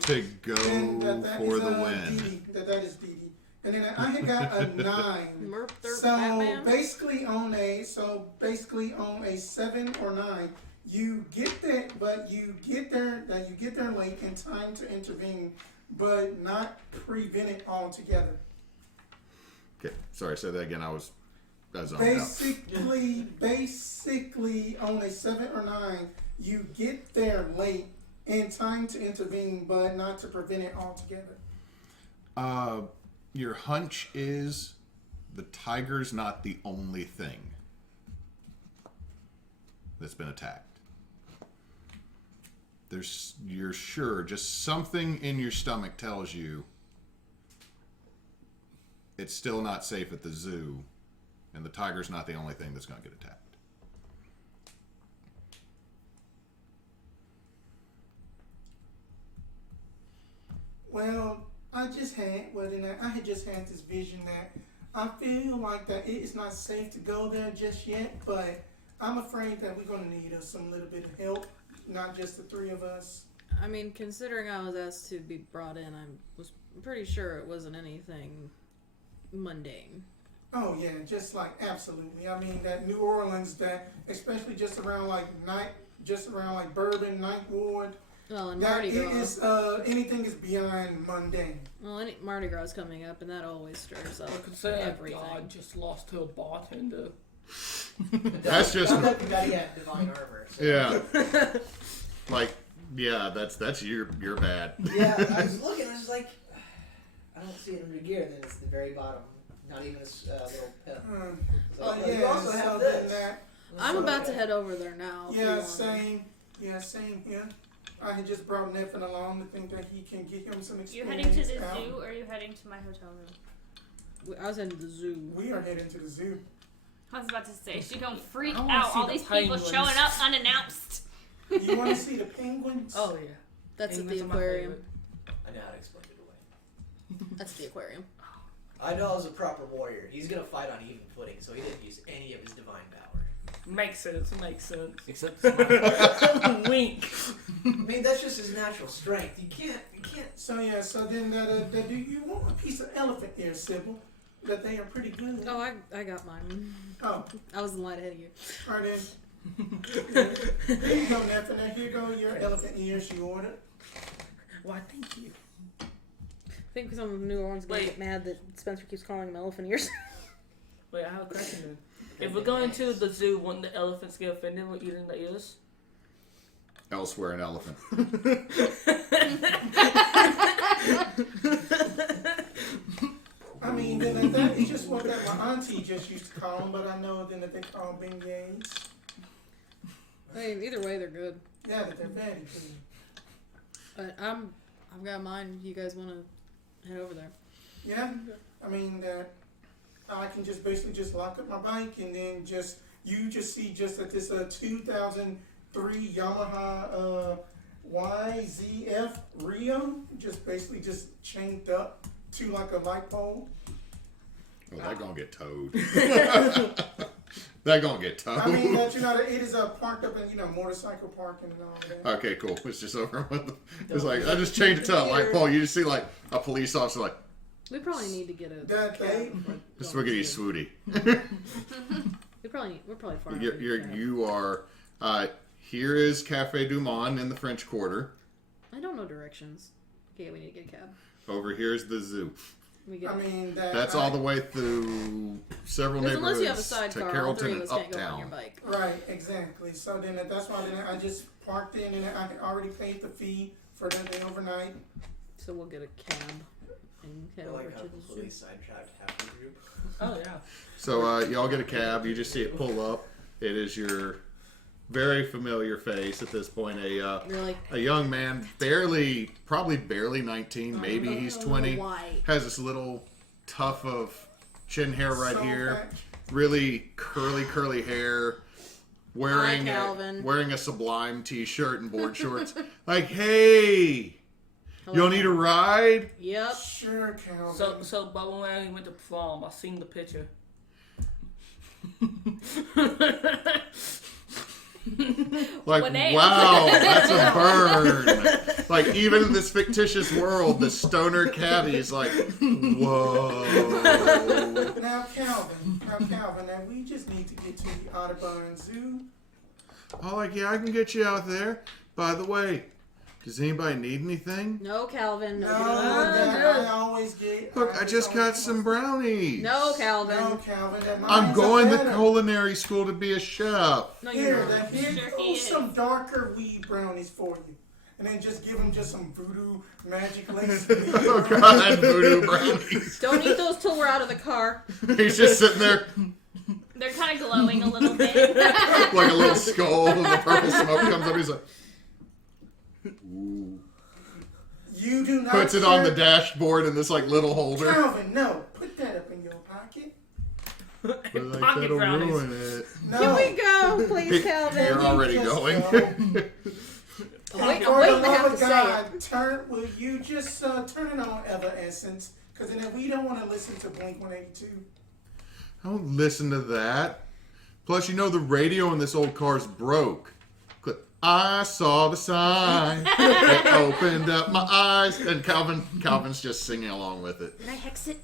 to go And that for is, the win. DD. That is DD. And then I had got a 9. Merp Derp So Batman? basically on a 7 or 9, you get there, but you get there late in time to intervene, but not prevent it altogether. Okay, sorry, say that again. I was zoned out. Basically on a 7 or 9, you get there late in time to intervene, but not to prevent it altogether. Your hunch is the tiger's not the only thing that's been attacked. You're sure, just something in your stomach tells you it's still not safe at the zoo, and the tiger's not the only thing that's going to get attacked. Well, I had just had this vision that I feel like that it is not safe to go there just yet, but I'm afraid that we're going to need some little bit of help, not just the three of us. I mean, considering I was asked to be brought in, I was pretty sure it wasn't anything mundane. Oh yeah, just like absolutely. I mean that New Orleans, that especially just around like Bourbon, Ninth Ward. Well, and That Mardi it Gras. is anything is beyond mundane. Well, Mardi Gras is coming up, and that always stirs up I could say everything. God just lost to a bartender. That's just I'm not the guy yet, divine armor. So. yeah. Like yeah, that's your bad. Yeah, I was looking. I was like, I don't see it under gear. And then it's the very bottom. Not even a little pip. So, But you also so have then this. that, I'm So, about to okay. head over there now. if you yeah, want. same. Yeah, same here. I had just brought Nefan along to think that he can get him some You experience. heading to the out. zoo or are you heading to my hotel room? I was in the zoo. We are heading to the zoo. I was about to say, she gonna freak I wanna out see all the these penguins. people showing up unannounced. You want to see the penguins? Oh yeah. That's at Penguins the are my aquarium. favorite. I know how to explain it away. That's the aquarium. Idall is a proper warrior. He's gonna fight on even footing, so he didn't use any of his divine power. Makes sense. Makes sense. Except Wink. I mean, that's just his natural strength. You can't. So yeah, so then that do you want a piece of elephant ear, Sybil? That they are pretty good. Oh, I got mine. Oh, I was in line ahead of you. all right then. Here you go, Nefan. Now here go your elephant ears you ordered. Why? Thank you. I think some of New Orleans gonna Wait. get mad that Spencer keeps calling them elephant ears. Wait, I have a question then. If we're going to the zoo, wouldn't the elephants get offended with eating the ears? Elsewhere, an elephant. I mean, then that is just what that my auntie just used to call them, but I know then that they call them beignets. Hey, either way, they're good. Yeah, that they're very good. But I've got mine. You guys want to head over there? Yeah, I mean that I can just basically just lock up my bike and then you just see just that this 2003 Yamaha YZF Rio just basically just chained up to like a light pole. Oh, that gonna get towed. That gonna get towed. I mean that it is parked up in motorcycle parking and all that. Okay, cool. It's just over with. It's like I just changed it to a light pole. You just see like a police officer like We probably need to get a. That they swiggity swooty. We're probably far. You are. Here is Cafe Du Monde in the French Quarter. I don't know directions. Okay, we need to get a cab. Over here's the zoo. We get. I mean That's all the way through several Because neighborhoods unless you have a to sidecar, all three Carrollton of and us can't go on your Uptown. bike. Right, exactly. So then that's why then I just parked in and I had already paid the fee for the overnight. So we'll get a cab and head I over like how to the zoo. completely sidetracked half the group. Oh yeah. So y'all get a cab. You just see it pull up. It is your very familiar face at this point. You're like, A young man, probably barely 19, maybe he's 20. Why? Has this little tuft of chin hair right So here. fat. Really curly hair. Wearing Calvin. a Sublime t-shirt and board shorts. Like, hey, you need a ride? Yep. Sure, Calvin. But when we went to prom, I seen the picture. Like, When wow, that's a burn. Like, even in this fictitious world, the stoner cabbie is like, whoa. Now, Calvin, now we just need to get to the Audubon Zoo. Oh, like, yeah, I can get you out there. By the way, does anybody need anything? No, Calvin. No, No, Calvin. I always get. Look, I just got some brownies. No, Calvin. No, Calvin. That I'm mine's going to better. culinary school to be a chef. No, you're Here, not. here Sure goes he is. some darker weed brownies for you. And then just give them just some voodoo magic lace. Oh, God, voodoo brownies. Don't eat those till we're out of the car. He's just sitting there They're kind of glowing a little bit. like a little skull, and the purple smoke comes up. He's like, ooh. You do not. Puts it on the dashboard in this like little holder. Calvin, no. Put that up in your pocket. But like, Pocket that'll brownies. ruin it. No. Can we go, please, Calvin? You're already Just going. go. Wait, I'm For the waiting to have love to of say it. God, will you just turn it on Essence? Because then we don't want to listen to Blink 182. Don't listen to that. Plus, you know the radio in this old car's broke. I saw the sign. It opened up my eyes. And Calvin's just singing along with it. Can I hex it?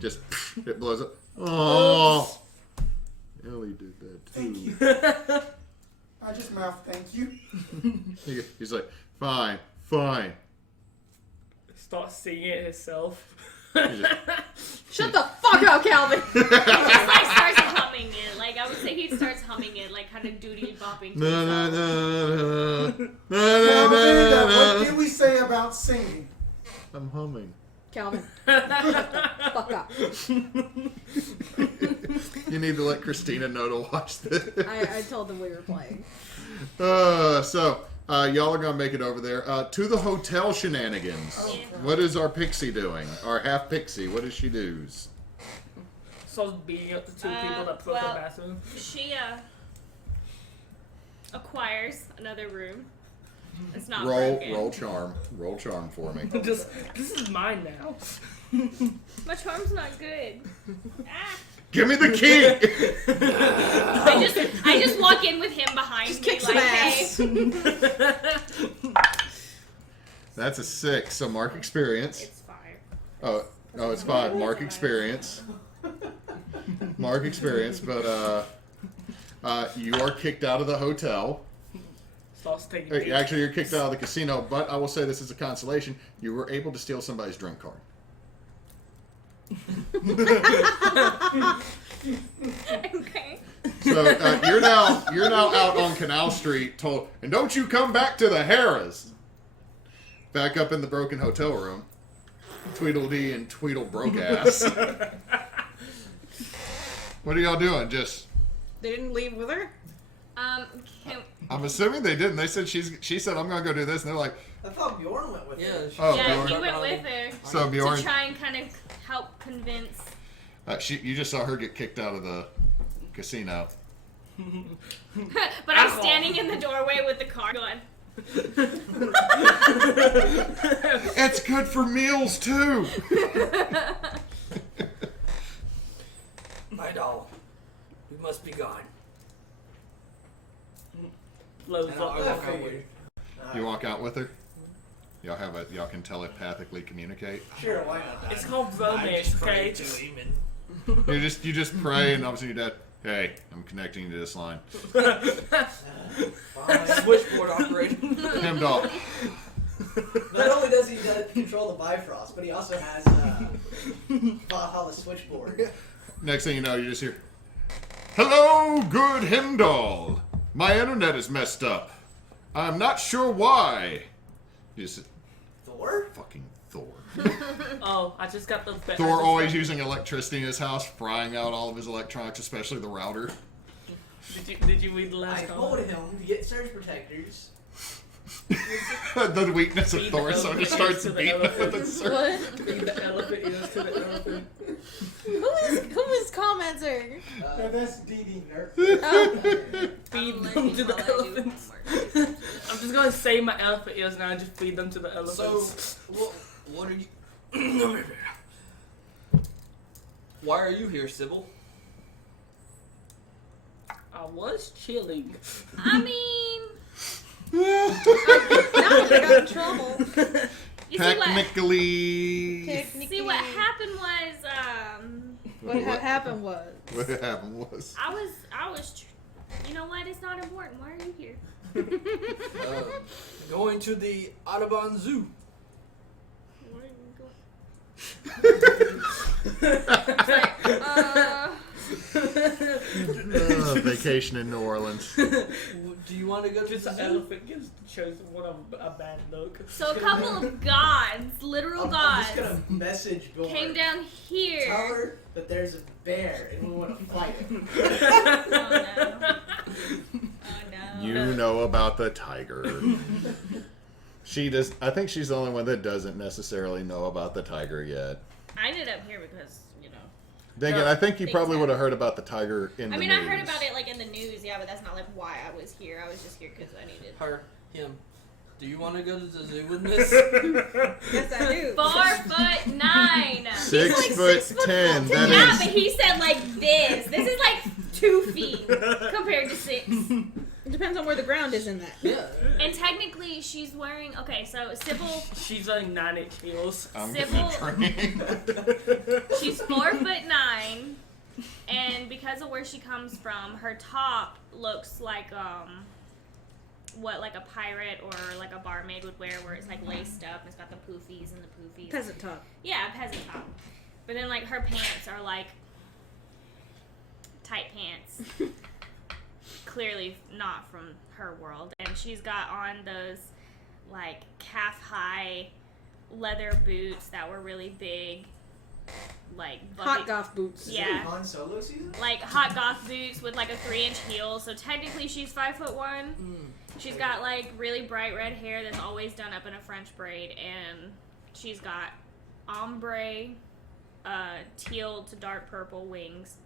Just, it blows up. Oh. Ellie did that too. Thank you. I just mouthed thank you. He's like, fine. Start singing it himself. He's just, Shut the fuck up, Calvin! He just like starts humming it. Like I would say he starts humming it, like kind of duty bopping to na, na, himself. na, na, na, na, What na. did we say about singing? I'm humming. Calvin. Fuck up. You need to let Christina know to watch this. I told them we were playing. So y'all are gonna make it over there to the hotel shenanigans. Oh, What is our pixie doing? Our half pixie. What does she do? Starts beating up the two people that broke the bathroom. She acquires another room. It's not Roll broken. roll charm for me. Just, this is mine now. My charm's not good. Ah. Give me the key. I just walk in with him behind Just me, kick some like, ass. hey. That's a 6. So mark experience. It's fire. Oh, it's 5. Mark experience. Mark experience. But you are kicked out of the hotel. Starts taking pictures. Actually, you're kicked out of the casino. But I will say this is a consolation. You were able to steal somebody's drink card. Okay. So you're now out on Canal Street, told, and don't you come back to the Harrah's. Back up in the broken hotel room, Tweedledee and Tweedle broke ass. What are y'all doing? Just, They didn't leave with her? Can, I'm assuming they didn't. They said she said I'm gonna go do this, and they're like, I thought Bjorn went with her. Oh, yeah, Bjorn. he went with her so Bjorn, to try and kind of help convince. you just saw her get kicked out of the casino. But I'm standing in the doorway with the car going. It's good for meals too. Idall, we must be gone. Blows And up. I walk out with her. You walk out with her. Y'all can telepathically communicate. Sure, why not? It's called I romance, just okay? prayed to him and You just pray, and obviously your dad. Hey, I'm connecting you to this line. Fine. switchboard operator. Heimdall. Not only does he control the Bifrost, but he also has Valhalla switchboard. Next thing you know, you just hear, "Hello, good Heimdall. My internet is messed up. I'm not sure why." You just Thor? fucking Thor. Oh, I just got the best. Thor always using electricity in his house, frying out all of his electronics, especially the router. Did you read the I last told comment? him to get surge protectors. The weakness of Feed Thor, the so he elephant starts to the beating it with elephant. a sword. What? Feed the elephant ears to the elephant. Who is commenting? That's DD nerd. Oh. Feed I'm them to learning the while I do elephants. homework. I'm just gonna say my elephant ears now and just feed them to the So, elephants. what are you? Why are you here, Sybil? I was chilling. I mean, Now I got in trouble. you Technically, see what happened was What happened was. what happened was. I was you know what? It's not important. Why are you here? Going to the Audubon Zoo. Where are you going? Vacation in New Orleans. Do you want to go to Just the an zoo? elephant gives chose one of a bad look. So a couple of gods, literal I'm gods, just gonna message Bjorn. came down Tell here. her that there's a bear and we want to fight him. Oh no. Oh no. You know about the tiger. She does. I think she's the only one that doesn't necessarily know about the tiger yet. I ended up here because, you know. Then again, I think you Things probably would have happen. heard about the tiger in the I mean, news. I heard about it like in the news, yeah, but that's not like why I was here. I was just here because I needed. Her, him. Do you want to go to the zoo with this? Yes, I do. 4'9". 6'10". That Yeah, is. but he said like this. This is like 2 feet compared to 6. It depends on where the ground is in that. Yeah. And technically, she's wearing. Okay, so Sybil. She's wearing 9-inch heels. I'm Sybil- getting a She's 4'9", and because of where she comes from, her top looks like what like a pirate or like a barmaid would wear, where it's like laced up. It's got the poofies and the poofies. Peasant top. Yeah, a peasant top. But then like her pants are like tight pants. Clearly not from her world. And she's got on those like calf high leather boots that were really big. Like Hot goth boots. Yeah. Han Solo season? Like hot goth boots with like a 3-inch heel. So technically she's 5'1". She's got like really bright red hair that's always done up in a French braid, and she's got ombre, teal to dark purple wings,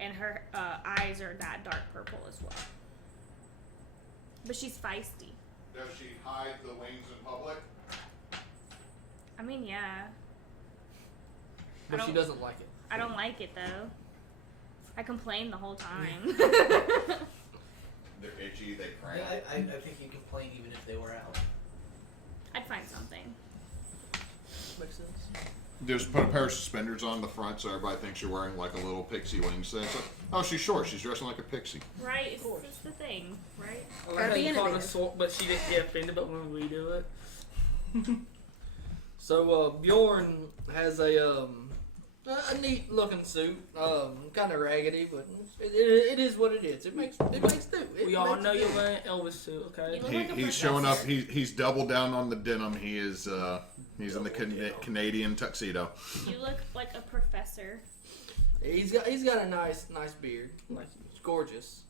and her eyes are that dark purple as well. But she's feisty. Does she hide the wings in public? I mean, yeah. But she doesn't like it. I don't like it though. I complain the whole time. They're itchy. They cramp. I think you'd complain even if they were out. I'd find something. Makes sense. Just put a pair of suspenders on the front so everybody thinks you're wearing like a little pixie wing set. It's like, oh, she's short. She's dressing like a pixie. Right? It's the thing, right? I like Gotta how be you call it a innovative. sort, but she didn't get offended. But when we do it, So Bjorn has a neat looking suit, kind of raggedy, but it is what it is. It makes do. we all know you're wearing Elvis suit, okay? You look like a He's showing up. professor. He's doubled down on the denim. He is. He's in the Canadian tuxedo. You look like a professor. He's got a nice beard. Like it's gorgeous.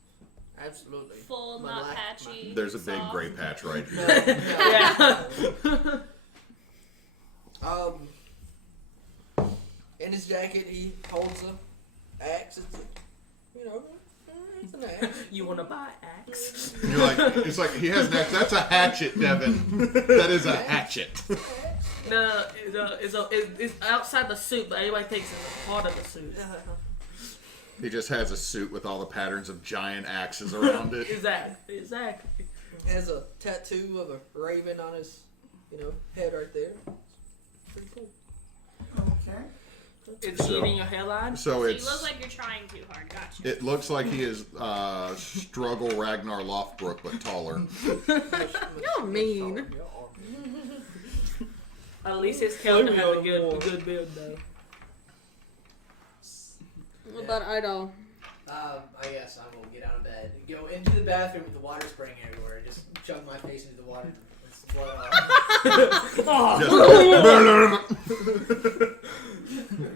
Absolutely. Full, My not life- patchy. There's a big soft. gray patch right here. Yeah. In his jacket, he holds a axe. It's an axe. You want to buy axe? You're like, it's like he has an axe. That's a hatchet, Devin. That is a hatchet. No, it's outside the suit, but everybody thinks it's a part of the suit. He just has a suit with all the patterns of giant axes around it. Exactly. Has a tattoo of a raven on his, head right there. Pretty cool. Okay. It's So- eating your hairline. So So you it's. look like you're trying too hard. Gotcha. It looks like he is Struggle Ragnar Lothbrok, but taller. You're mean. At least his character has a good build though. What about Idall? I guess I will get out of bed, go into the bathroom with the water spraying everywhere, just chug my face into the water with some blood on.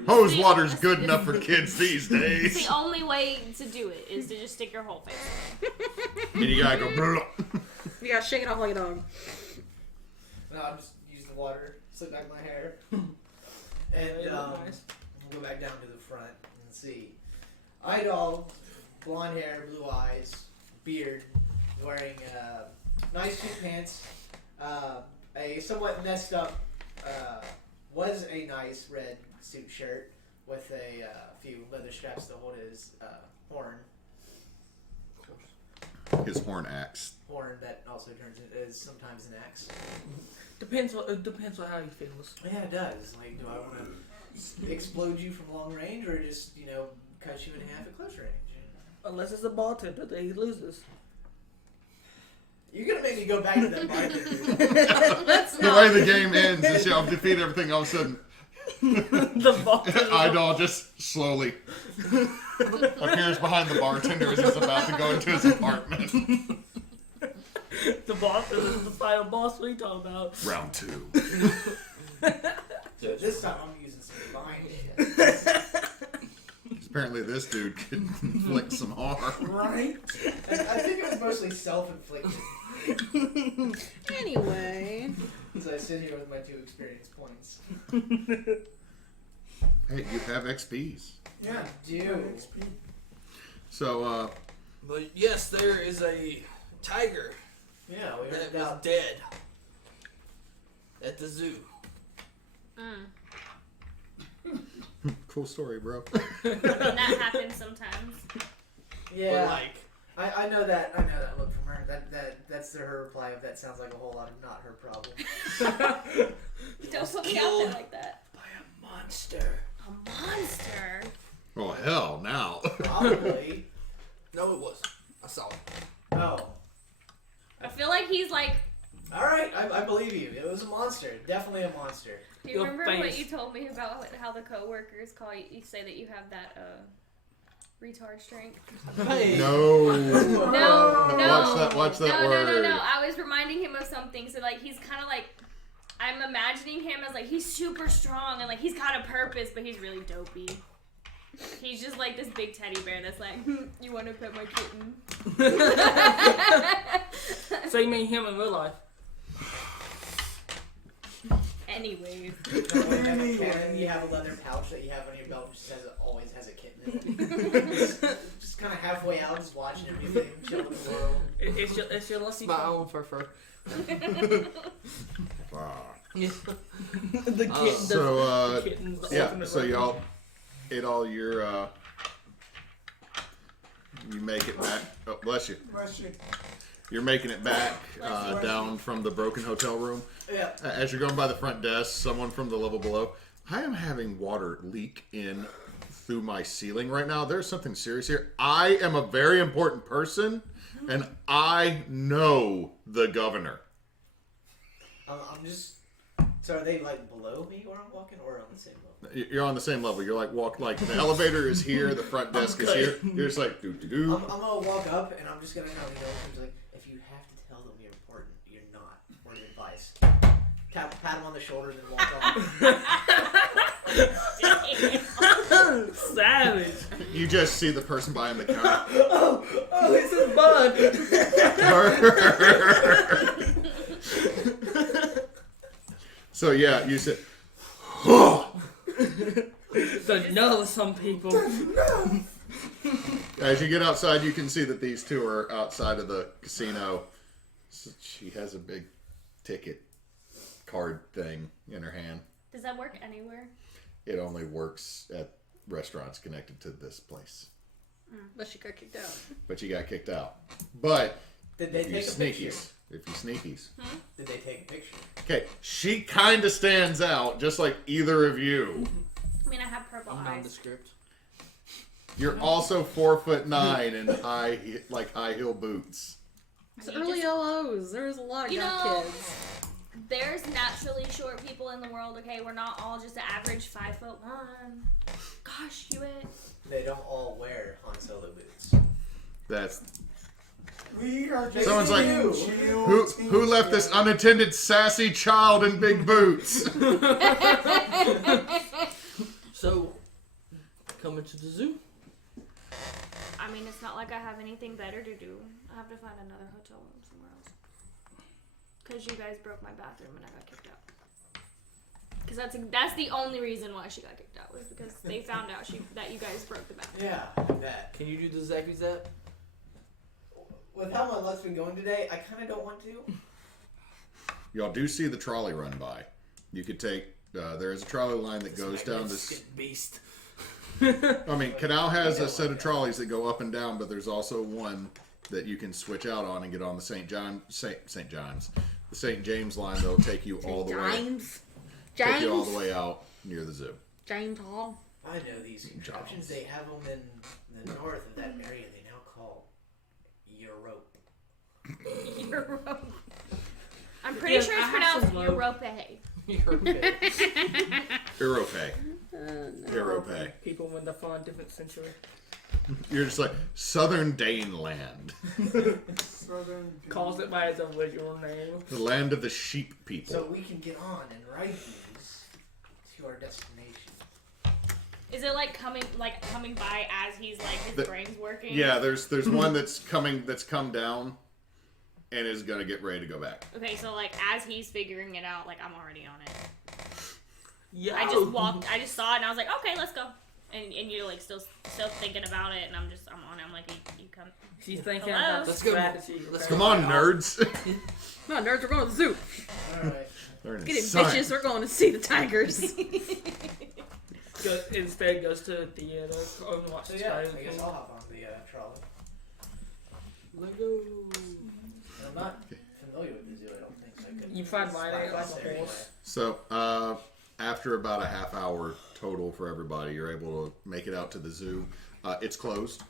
Hose water's good enough for kids these days. The only way to do it is to just stick your whole face. And you gotta go. You gotta shake it off like a dog. No, I'll just use the water, slip back my hair, and Very nice. we'll go back down to the front and see. Idall, blonde hair, blue eyes, beard, wearing nice cheap pants, a somewhat messed up, was a nice red suit shirt with a few leather straps to hold his horn His horn axe. that also turns into is sometimes an axe. Depends on how he feels. Yeah, it does. Like, do I want to explode you from long range or just cut you in half at close range? Unless it's a bartender that he loses. You're gonna make me go back to that bartender. The way the game ends is y'all defeat everything. All of a sudden, The bartender. Idol just slowly appears behind the bartender as he's about to go into his apartment. The bartender is the final boss. What are you talking about? Round 2. So this time I'm using some divine shit. Apparently, this dude can inflict some harm. Right? I think it was mostly self-inflicted. Anyway. As I sit here with my 2 experience points. Hey, you have XPs. Yeah. Do. So, But yes, there is a tiger Yeah, we heard that was about. dead at the zoo. Cool story, bro. And that happens sometimes. Yeah, But like, I know that. I know that look from her. That's her reply of that sounds like a whole lot of not her problem. Don't put me out there like that. by a monster. A monster. Oh hell, now. Probably. No, it was. I saw it. Oh. I feel like he's like. All right, I believe you. It was a monster. Definitely a monster. Do you Your remember what face. you told me about how the coworkers call you? You say that you have that retard strength. No. No. Watch that No, word. no. I was reminding him of something. So like he's kind of like. I'm imagining him as like he's super strong and like he's got a purpose, but he's really dopey. He's just like this big teddy bear that's like, you want to pet my kitten? So you mean him in real life? Anyways. Cannon, you have a leather pouch that you have on your belt, which says it always has a kitten in it. just kind of halfway out, just watching everything, chilling in the world. It's your lucky My own fur. Ah. Yeah. The kitten. So, kitten's the yeah, ultimate so weapon. y'all, you make it back. Oh, bless you. Bless you. You're making it back Bless you. down from the broken hotel room. Yeah. As you're going by the front desk, someone from the level below, I am having water leak in through my ceiling right now. There's something serious here. I am a very important person, and I know the governor. I'm just. So are they like below me where I'm walking, or on the same level? You're on the same level. You're like the elevator is here, the front desk is here. You're just like doo doo doo. I'm gonna walk up and I'm just gonna kind of go like, if you have to tell them you're important, you're not. Word of advice. Pat him on the shoulder and then walk off. Savage. You just see the person behind the counter. Oh, this is Bud. So yeah, you said, oh. The no, some people. As you get outside, you can see that these two are outside of the casino. So she has a big ticket card thing in her hand. Does that work anywhere? It only works at restaurants connected to this place. But she got kicked out. But you got kicked out. But Did they if you take a picture? sneakies, Did they take a picture? okay, she kind of stands out, just like either of you. I mean, I have purple I'm eyes. nondescript. You're also 4'9" and high heel boots. It's early LOs. There's a lot of You goth know- kids. There's naturally short people in the world, okay? We're not all just an average 5'1". Gosh, you it. They don't all wear Han Solo boots. That's We are just Someone's like, chill who left this together. unattended sassy child in big boots? So, coming to the zoo. I mean, it's not like I have anything better to do. I have to find another hotel room somewhere else. Because you guys broke my bathroom and I got kicked out. Because that's the only reason why she got kicked out, was because they found out that you guys broke the bathroom. Yeah, like that. Can you do the Zappy Zap? With how my luck's been going today, I kind of don't want to. Y'all do see the trolley run by. You could take. There is a trolley line that goes down this. Magnificent beast. I mean, Canal has a set of trolleys that go up and down, but there's also one that you can switch out on and get on the St. James line. That'll take you all the way. Take you all the way out near the zoo. James Hall. I know these contraptions. They have them in the north of that area. They now call Europe. Europe. I'm pretty Yeah, sure I it's have pronounced some rope. Europe. You're okay. Europay. No. Europay. People when they're from a different century. You're just like Southern Daneland, Southern Calls it by its original name. the land of the sheep people. So we can get on and ride these to our destination. Is it like coming by as he's like his brain's working? Yeah, there's one that's come down, and is gonna get ready to go back. Okay, so like as he's figuring it out, like I'm already on it. Yeah. I just saw it and I was like, okay, let's go. And you're like still thinking about it, and I'm on it. I'm like, you come. She's thinking Hello? about the Let's go. strategy. Let's Come on, nerds. Come on, nerds, we're going to the zoo. Alright. Learning Get in, science. bitches, we're going to see the tigers. Instead goes to the theater or watch So the yeah, Tiger I guess King. I'll hop on the trolley. Lego. I'm not familiar with the zoo, I don't think, so I couldn't. You find spy Riley what's like a there horse. So, after about a half hour total for everybody, you're able to make it out to the zoo. It's closed.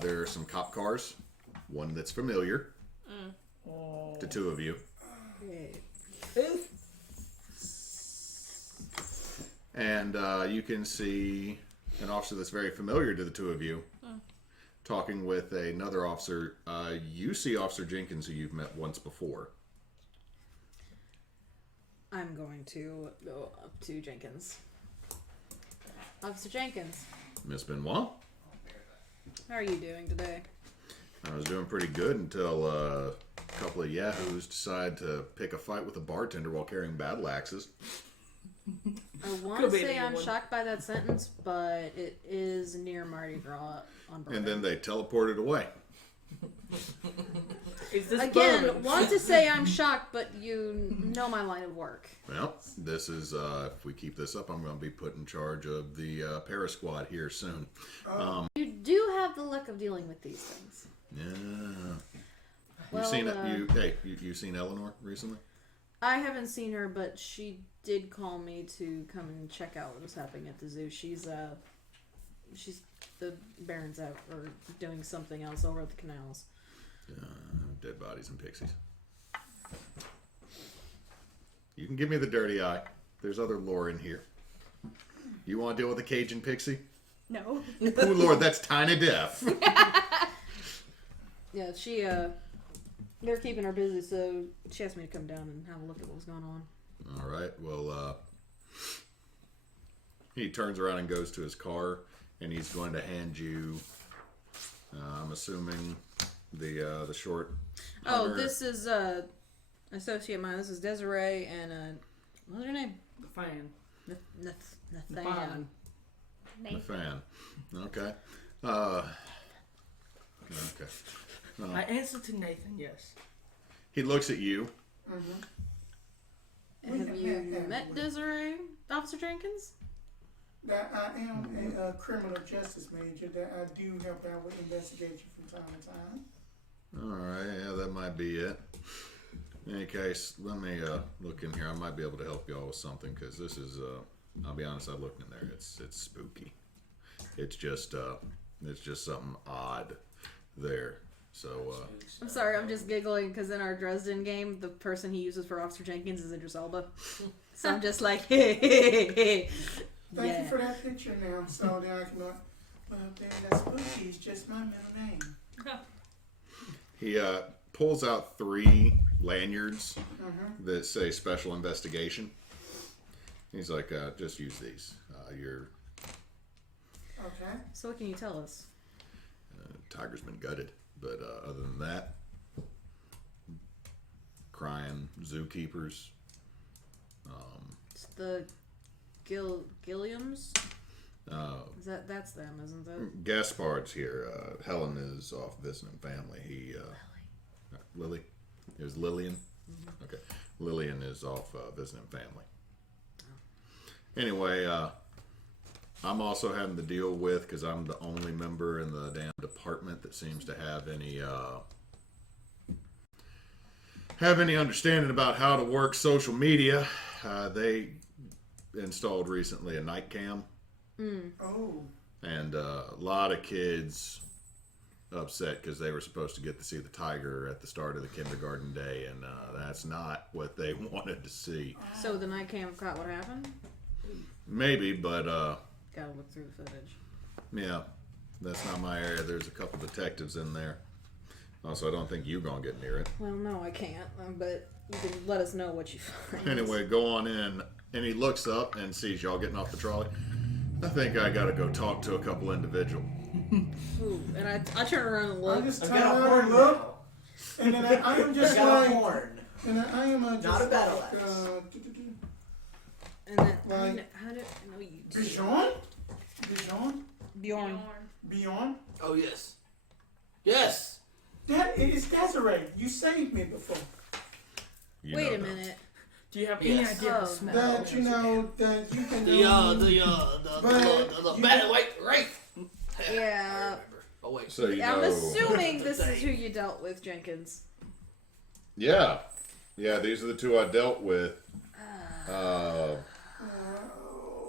There are some cop cars. One that's familiar to two of you. And you can see an officer that's very familiar to the two of you talking with another officer. You see Officer Jenkins, who you've met once before. I'm going to go up to Jenkins. Officer Jenkins, Miss Benoit. how are you doing today? I was doing pretty good until a couple of yahoos decided to pick a fight with a bartender while carrying battle axes. I want Could to be say I'm anyone. shocked by that sentence, but it is near Mardi Gras on Bourbon. And then they teleported away. Is this Again, bourbon? want to say I'm shocked, but you know my line of work. Well, this is, if we keep this up, I'm going to be put in charge of the para squad here soon. You do have the luck of dealing with these things. Yeah. Well, You've seen it. You've seen Eleanor recently? I haven't seen her, but she did call me to come and check out what was happening at the zoo. She's the Baron's out or doing something else over at the canals. Dead bodies and pixies. You can give me the dirty eye. There's other lore in here. You want to deal with a Cajun pixie? No. Oh Lord, that's tiny deaf. Yeah, they're keeping her busy, so she asked me to come down and have a look at what was going on. All right. Well, he turns around and goes to his car, and he's going to hand you. I'm assuming the short. Oh, hunter. this is associate mine. This is Desirae and what's her name? The fan. Nathan. The fan. Okay. Okay. I answer to Nathan, yes. He looks at you. Have you met Desirae, Officer Jenkins? That I am a criminal justice major. That I do help out with investigation from time to time. All right. Yeah, that might be it. In any case, let me look in here. I might be able to help y'all with something because this is. I'll be honest. I looked in there. It's spooky. It's just something odd there. So. I'm sorry, I'm just giggling because in our Dresden game, the person he uses for Officer Jenkins is Idris Elba. So I'm just like, hey. Thank you for that picture now. So then I can go, well, then that's spooky. It's just my middle name. He pulls out 3 lanyards that say special investigation. He's like, just use these. Your Okay. So what can you tell us? tiger's been gutted, but other than that, crying zookeepers. It's the Gilliams? That's them, isn't it? Gaspard's here. Helen is off visiting family. Lily? It was Lillian? Okay. Lillian is off visiting family. Anyway, I'm also having to deal with, because I'm the only member in the damn department that seems to have any understanding about how to work social media. They installed recently a night cam. Oh. And a lot of kids upset because they were supposed to get to see the tiger at the start of the kindergarten day, and that's not what they wanted to see. So the night cam caught what happened? Maybe, but Gotta look through the footage. yeah, that's not my area. There's a couple detectives in there. Also, I don't think you're gonna get near it. Well, no, I can't, but you can let us know what you find. Anyway, go on in. And he looks up and sees y'all getting off the trolley. I think I gotta go talk to a couple individuals. Ooh, and I turn around and I look. just I've turn got a around horn and look, now. and then I am I've just got a like, horn. and I am just Not a battle like, axe. And then Like- how do I know you? Bjorn? Bjorn. Oh yes. Yes. That is Desirae. You saved me before. You Wait know a that. minute. Do you have any Yes. idea of the Oh, smell? That you know that you can do. The bad wait, right. Yeah. Oh wait. So you I'm know. assuming this is who you dealt with, Jenkins. Yeah. Yeah, these are the two I dealt with.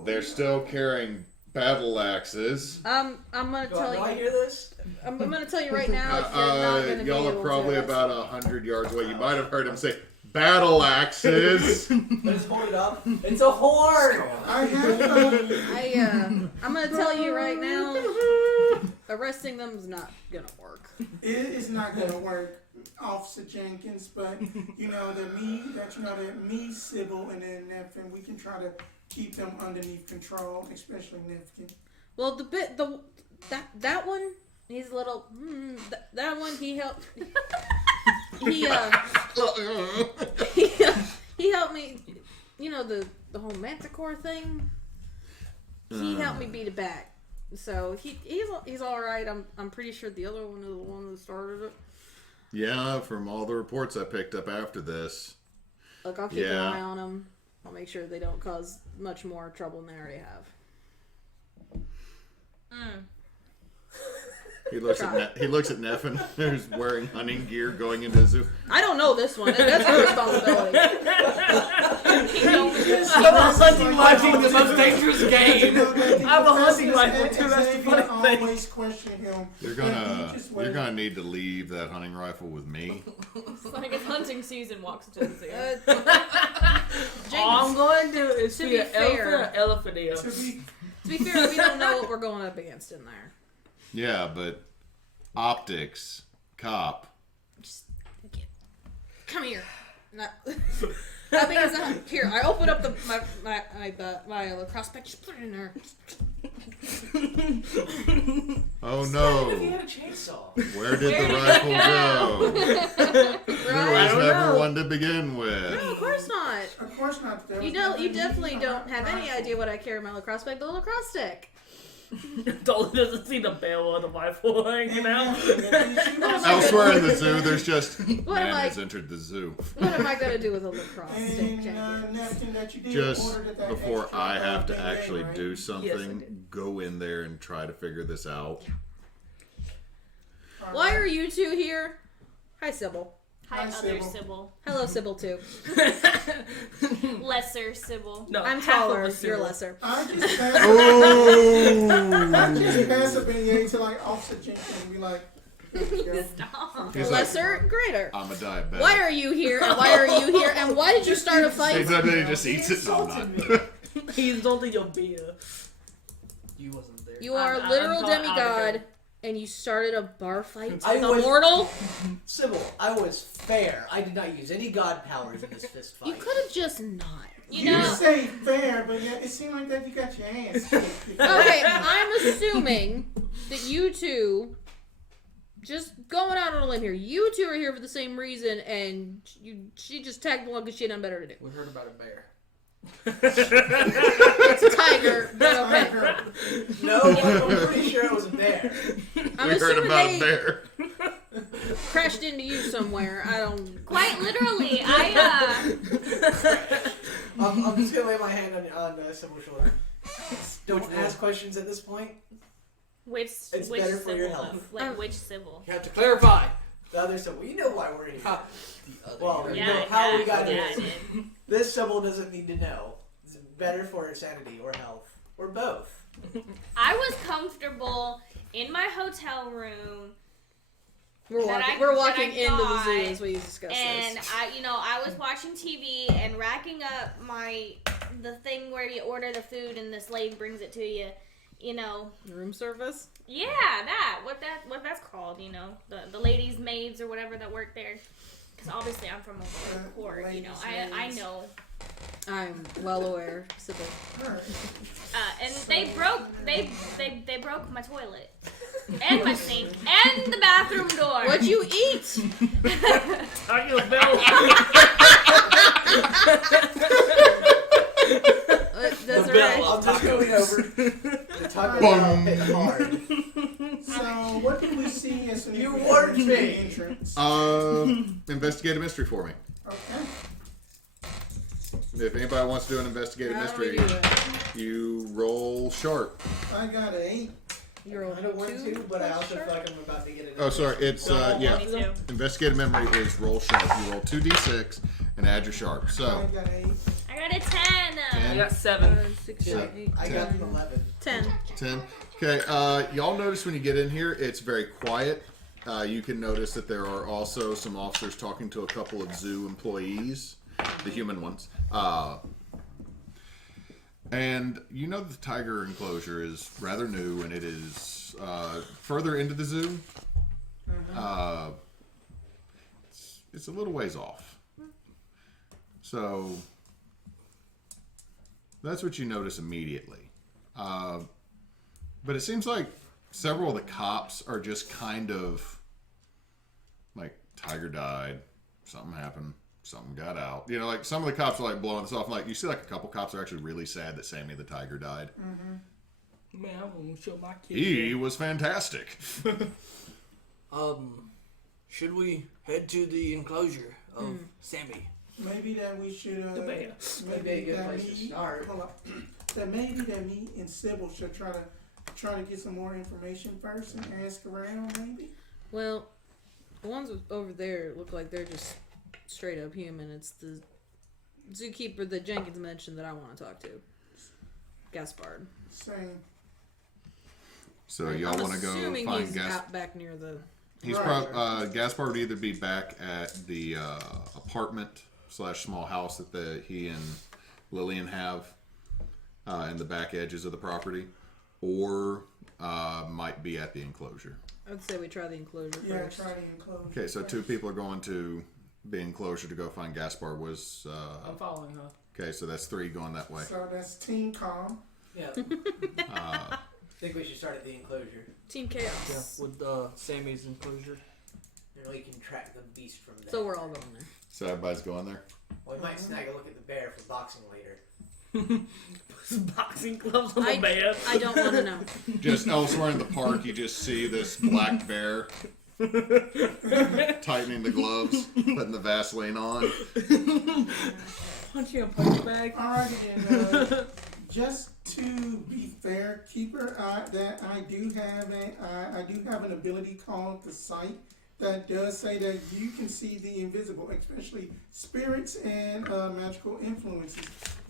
They're still carrying battle axes. I'm gonna Do tell I you. hear this? I'm gonna tell you right now. If you're not gonna be Y'all able are probably to about 100 yards away. You might have heard him say, battle axes. Let's hold it up. It's a horn. I have. I'm gonna tell you right now. Arresting them is not gonna work. It is not gonna work, Officer Jenkins. But you know that me, Sybil, and then Nefan, we can try to keep them underneath control, especially Nefan. Well, that one, he's a little. That one, he helped. He helped me. You know the whole Manticore thing. He helped me beat it back. So he's all right. I'm pretty sure the other one is the one that started it. Yeah, from all the reports I picked up after this. Look, I'll keep an eye on them. I'll make sure they don't cause much more trouble than they already have. He looks at Nefan, who's wearing hunting gear going into the zoo. I don't know this one. That's my responsibility. I'm a hunting rifle, the most dangerous game. I'm a hunting rifle too. That's the funny thing. Always question him. You're gonna need to leave that hunting rifle with me. It's like if hunting season walks into the zoo. All I'm going to do is To see be an fair- elephant ear. To be To be fair, we don't know what we're going up against in there. Yeah, but optics, cop. Come here. Not because here. I open up my lacrosse bag. Just put it in there. Oh If he no! had a chainsaw. Where did the rifle go? There Right? was don't never know. one to begin with. No, of course not. Of course not. You definitely don't have any idea what I carry in my lacrosse bag. The lacrosse stick. Dolly doesn't see the barrel of the rifle hanging out. Elsewhere in the zoo, there's just What am man I- has entered the zoo. What am I gonna do with a lacrosse stick, And Jenkins? nothing that you did Just ordered that before extra I have to thing, actually right? do Yes, I something, did. go in there and try to figure this out. Why are you two here? Hi, Sybil. Hi, Hi, other Sybil. Sybil. Hello, Sybil too. Lesser Sybil. No, I'm half of taller. a You're symbol. lesser. I just Oh! pass a beignet to like Officer Jenkins and be like, Stop. He's like, Lesser, greater. I'm a diabetic. Why are you here? And why are you here? And why did you start a fight? He just eats it. No, I'm not. He's holding your beer. You wasn't there. You are I'm a literal caught out of demigod, here. and you started a bar fight with I a was- mortal? Sybil, I was fair. I did not use any god powers in this fist fight. You could have just not. You you know, say fair, but yet it seemed like that you got your hands kicked. Okay, I'm assuming that you two, just going out on a limb here, you two are here for the same reason, and she just tagged along because she had nothing better to do. We heard about a bear. It's a tiger, but okay. No, I'm pretty sure it was a bear. I'm We heard assuming about they a bear. crashed into you somewhere. I don't. quite literally, I'm just gonna lay my hand on Sybil's shoulder. Don't ask questions at this point. which It's which better for your Sybil? health. Like which Sybil? You have to clarify. The other Sybil, you know why we're here. Well, you Yeah, know how we got yeah, here. I did. This Sybil doesn't need to know. It's better for her sanity or health or both. I was comfortable in my hotel room, We're That walking. I- We're walking that I into the got, zoo as we discuss and this. I was watching TV and racking up the thing where you order the food and the slave brings it to you. You know, Room service. yeah, what that's called. You know, the ladies' maids or whatever that work there. Because obviously I'm from a port. You know, I Ladies' know. I'm well aware, Sybil. And they broke my toilet and my sink and the bathroom door. What'd you eat? Taco Bell. I'll hit hard. So, what do we see as soon as You we warned enter the me. entrance? Investigate a mystery for me. Okay. If anybody wants to do an investigative How do we mystery, do that? you roll sharp. I got an 8. You roll I don't want two to, but I also plus feel like I'm about to get it. Oh, sorry. It's, yeah. 22. Investigative memory is roll sharp. You roll 2d6 and add your sharp. I So, got an 8. I got a 10. I got 7. 6, Yeah, 7, 8, I got an 11. 10. 10. Okay, y'all notice when you get in here, it's very quiet. You can notice that there are also some officers talking to a couple of zoo employees, the human ones. And you know the tiger enclosure is rather new, and it is further into the zoo. It's a little ways off. So that's what you notice immediately. But it seems like several of the cops are just kind of like, tiger died, something happened, something got out. You know, like some of the cops are like blowing this off. Like you see, like a couple cops are actually really sad that Sammy the tiger died. Man, I won't show my kid. He was fantastic. Should we head to the enclosure of Sammy? Maybe that we should. The bear. Maybe a good that place to me- start. Hold up. That maybe that me and Sybil should try to get some more information first and ask around. Maybe. Well, the ones over there look like they're just straight up human. It's the zookeeper that Jenkins mentioned that I want to talk to. Gaspard. Same. So y'all want to go assuming find he's Gaspard? out back near the. He's Right. Gaspard would either be back at the apartment / small house that he and Lillian have in the back edges of the property, or might be at the enclosure. I would say we try the enclosure Yeah, first. try to enclose. Okay, so 2 people are going to the enclosure to go find Gaspard. Was I'm following her. okay, so that's 3 going that way. So that's Team Calm. Yeah. I think we should start at the enclosure. Team Yeah, Chaos. with Sammy's enclosure. And we can track the beast from there. So we're all going there. So everybody's going there. We might snag a look at the bear for boxing later. Put some boxing gloves on the bear. I don't want to know. Just elsewhere in the park, you just see this black bear tightening the gloves, putting the Vaseline on. Punch you a punch bag. Alrighty then. Just to be fair, Keeper, that I do have an ability called the Sight that does say that you can see the invisible, especially spirits and magical influences.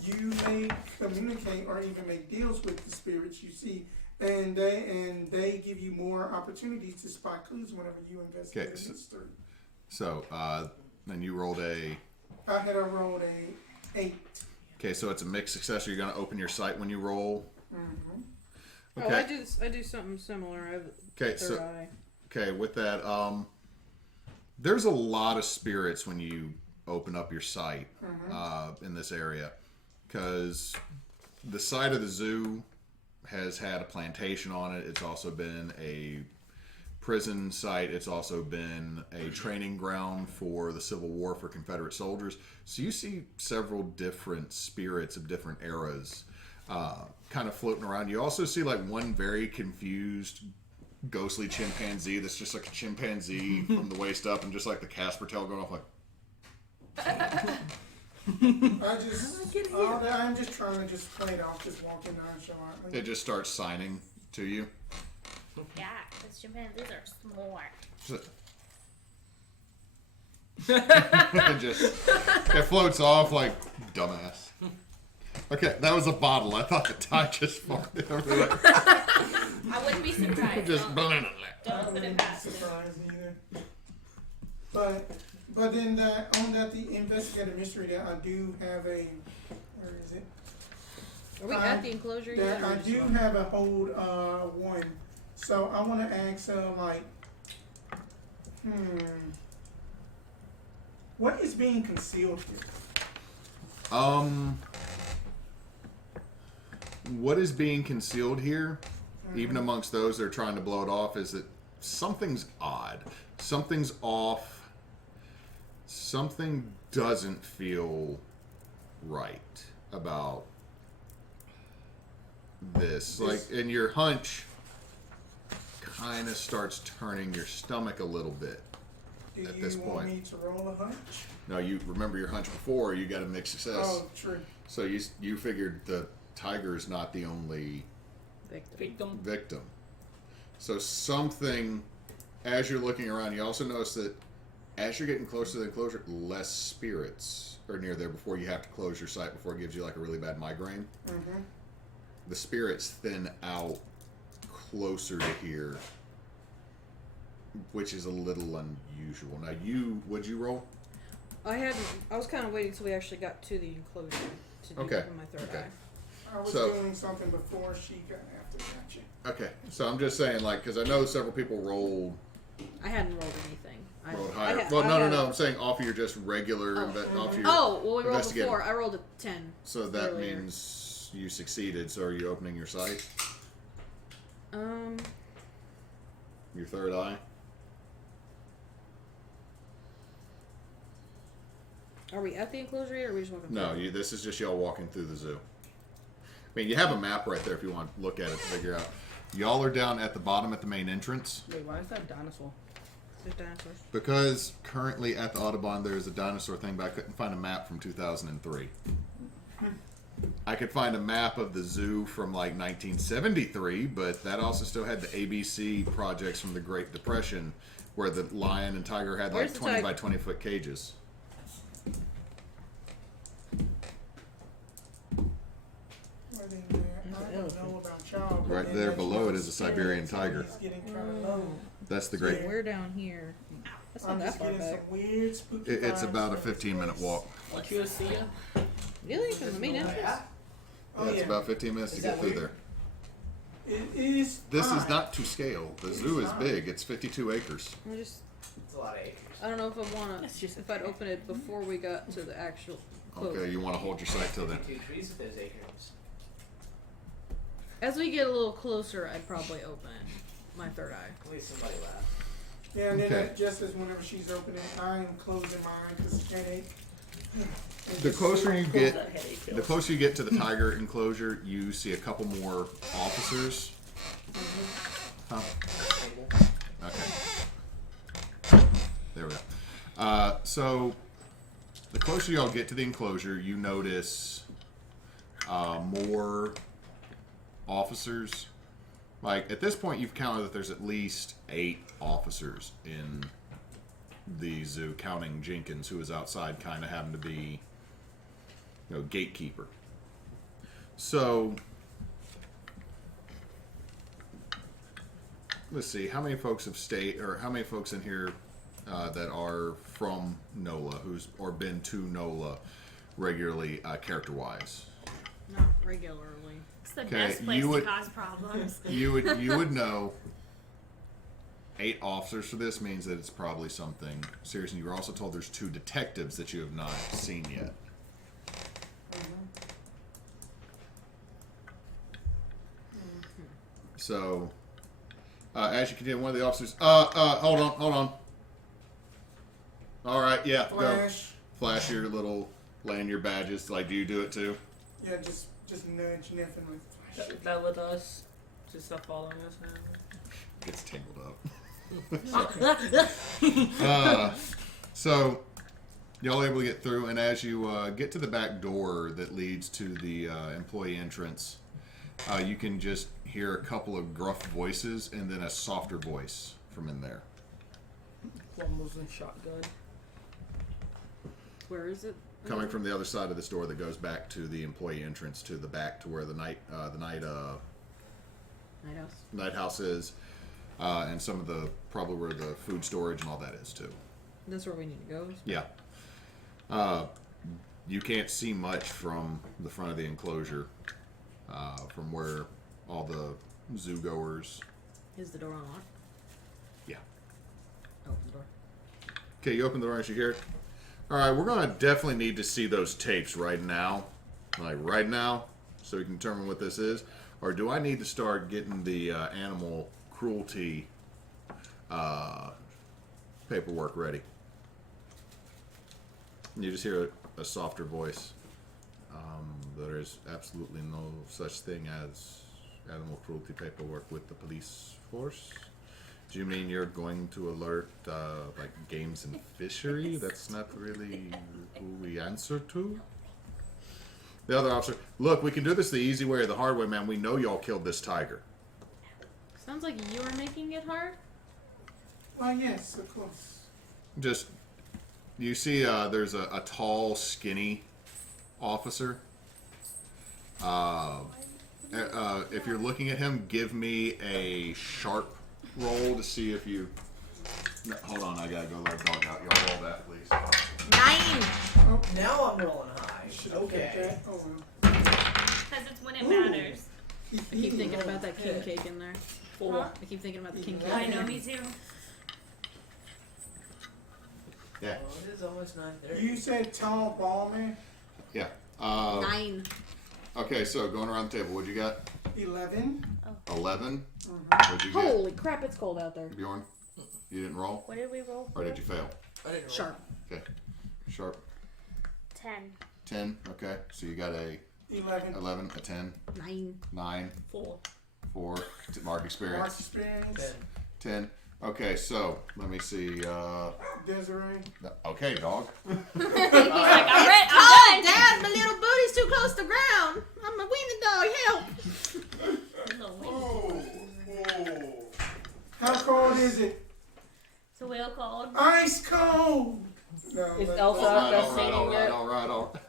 You may communicate or even make deals with the spirits you see, and they give you more opportunities to spot clues whenever you investigate Okay, a mystery. So, then you rolled a... I rolled a 8. Okay, so it's a mixed success. You're going to open your sight when you roll. Oh, Okay. I do something similar. I have Okay, third so eye. okay, with that, there's a lot of spirits when you open up your sight in this area, because the site of the zoo has had a plantation on it. It's also been a prison site. It's also been a training ground for the Civil War for Confederate soldiers. So you see several different spirits of different eras kind of floating around. You also see like one very confused ghostly chimpanzee that's just like a chimpanzee from the waist up, and just like the Casper tail going off like... I'm just trying to just play it off, just walking nonchalantly. It just starts signing to you. Yeah, because chimpanzees are smart. It floats off like dumbass. Okay, that was a bottle. I thought the tie just farted over there. I wouldn't be surprised. Just Don't put it past it. Surprised either. But then the investigative mystery that I do have a, where is it? Are we at the enclosure yet? That or I just- do have a hold 1. So I want to ask what is being concealed here? What is being concealed here, even amongst those that are trying to blow it off, is that something's odd. Something's off. Something doesn't feel right about this. Like, and your hunch kind of starts turning your stomach a little bit Do at you this want point. me to roll a hunch? No, you remember your hunch before. You got a mixed success. Oh, true. So you figured the tiger is not the only Victim. victim. So something, as you're looking around, you also notice that as you're getting closer to the enclosure, less spirits are near there before you have to close your sight before it gives you like a really bad migraine. Mm-hmm. The spirits thin out closer to here, which is a little unusual. Now, would you roll? I was kind of waiting till we actually got to the enclosure to do Okay. my third Okay. eye. I was So- doing something before she got after that. Okay, so I'm just saying, like, because I know several people rolled I hadn't rolled anything. higher. I Well, had- no. I'm saying off of your just regular. Off your, Oh, well, we rolled investigative. before. I rolled a 10. So that earlier. means you succeeded. So are you opening your sight? Your third eye? Are we at the enclosure yet, or are we just walking No, through? this is just y'all walking through the zoo. I mean, you have a map right there if you want to look at it to figure out. Y'all are down at the bottom at the main entrance. Wait, why is that a dinosaur? There's dinosaurs. Because currently at the Audubon there's a dinosaur thing, but I couldn't find a map from 2003. I could find a map of the zoo from like 1973, but that also still had the ABC projects from the Great Depression where the lion and tiger had Where's like the 20 tiger? by 20 foot cages. Right in there. I don't know about y'all. but Right then there that's below what it is a Siberian scary. tiger. It's getting kind of low. That's the great. We're down here. That's not I'm that just far getting back. some weird spooky It's vibes about a from this 15-minute place. walk. What you see? Really? From the main entrance? Yeah. Oh, Yeah, it's yeah. about 15 minutes to Is get that through weird? there. It is. This is fine. not to scale. The zoo is fine. big. It's 52 acres. It's a lot of acres. I don't know if I want That's to. just If I'd open it before we got to the actual close. Okay, you want to hold your sight till then. 52 trees with those acres. As we get a little closer, I'd probably open my third eye. At least somebody laughed. Yeah, and then Okay. just as whenever she's opening, I am closing mine because of headache. And The just closer see you my get, That headache. the closer you get to the tiger enclosure, you see a couple more officers. Huh? Table. Okay. There we go. So, the closer y'all get to the enclosure, you notice more officers. Like, at this point, you've counted that there's at least 8 officers in the zoo, counting Jenkins, who is outside, kind of having to be, gatekeeper. So, let's see, how many folks have stayed, or how many folks in here that are from NOLA, or been to NOLA regularly, character-wise? Not regularly. It's the Okay, best place you would- to cause problems. You would know 8 officers for this means that it's probably something serious. And you were also told there's 2 detectives that you have not seen yet. So, as you continue, one of the officers, hold on. All right, yeah, go. Flash. Flash your little lanyard badges. Like, do you do it too? Yeah, just nudge Nefan with flash. Is that with us? Just stop following us now. Gets tangled up. So, y'all are able to get through, and as you get to the back door that leads to the employee entrance, you can just hear a couple of gruff voices and then a softer voice from in there. Rumbles and shotgun. Where is it? Coming from the other side of this door that goes back to the employee entrance to the back to where the night Night house. house is, and some of the probably where the food storage and all that is too. That's where we need to go. Yeah. You can't see much from the front of the enclosure, from where all the zoo goers. Is the door unlocked? Yeah. Open the door. Okay, you open the door as you hear it. All right, we're gonna definitely need to see those tapes right now, so we can determine what this is. Or do I need to start getting the animal cruelty paperwork ready? And you just hear a softer voice. there is absolutely no such thing as animal cruelty paperwork with the police force. Do you mean you're going to alert, like, games and fishery? That's not really who we answer to. The other officer, look, we can do this the easy way or the hard way, man. We know y'all killed this tiger. Sounds like you were making it hard. Well, yes, of course. Just, you see, there's a tall, skinny officer. If you're looking at him, give me a sharp roll to see if you. No, hold on, I gotta go let the dog out. Y'all roll that, please. 9. Now I'm rolling high. Okay. Okay. Oh, well. Because it's when it matters. I keep thinking about that king cake in there. 4. I keep thinking about the king cake. I know, me too. Yeah. Oh, it is almost 9:30. You said tall ball man? Yeah. 9. Okay, so going around the table, what'd you got? 11. 11. Mm-hmm. What'd you get? Holy crap, it's cold out there. Bjorn? You didn't roll? What did we roll? Or did you fail? I didn't roll. Sharp. Okay. Sharp. 10. 10. Okay. So you got a 11. 11, a 10, 9. 9, 4. 4. Mark Mark experience. experience. 10. Okay, so let me see. Desirae. Okay, dog. He's like, I'm ready. Oh, I'm done. Dad, my little booty's too close to the ground. I'm a weenie dog, help. How cold is it? It's a whale cold. Ice cold. No, Is but- Elsa All best right, all right, all right, all right.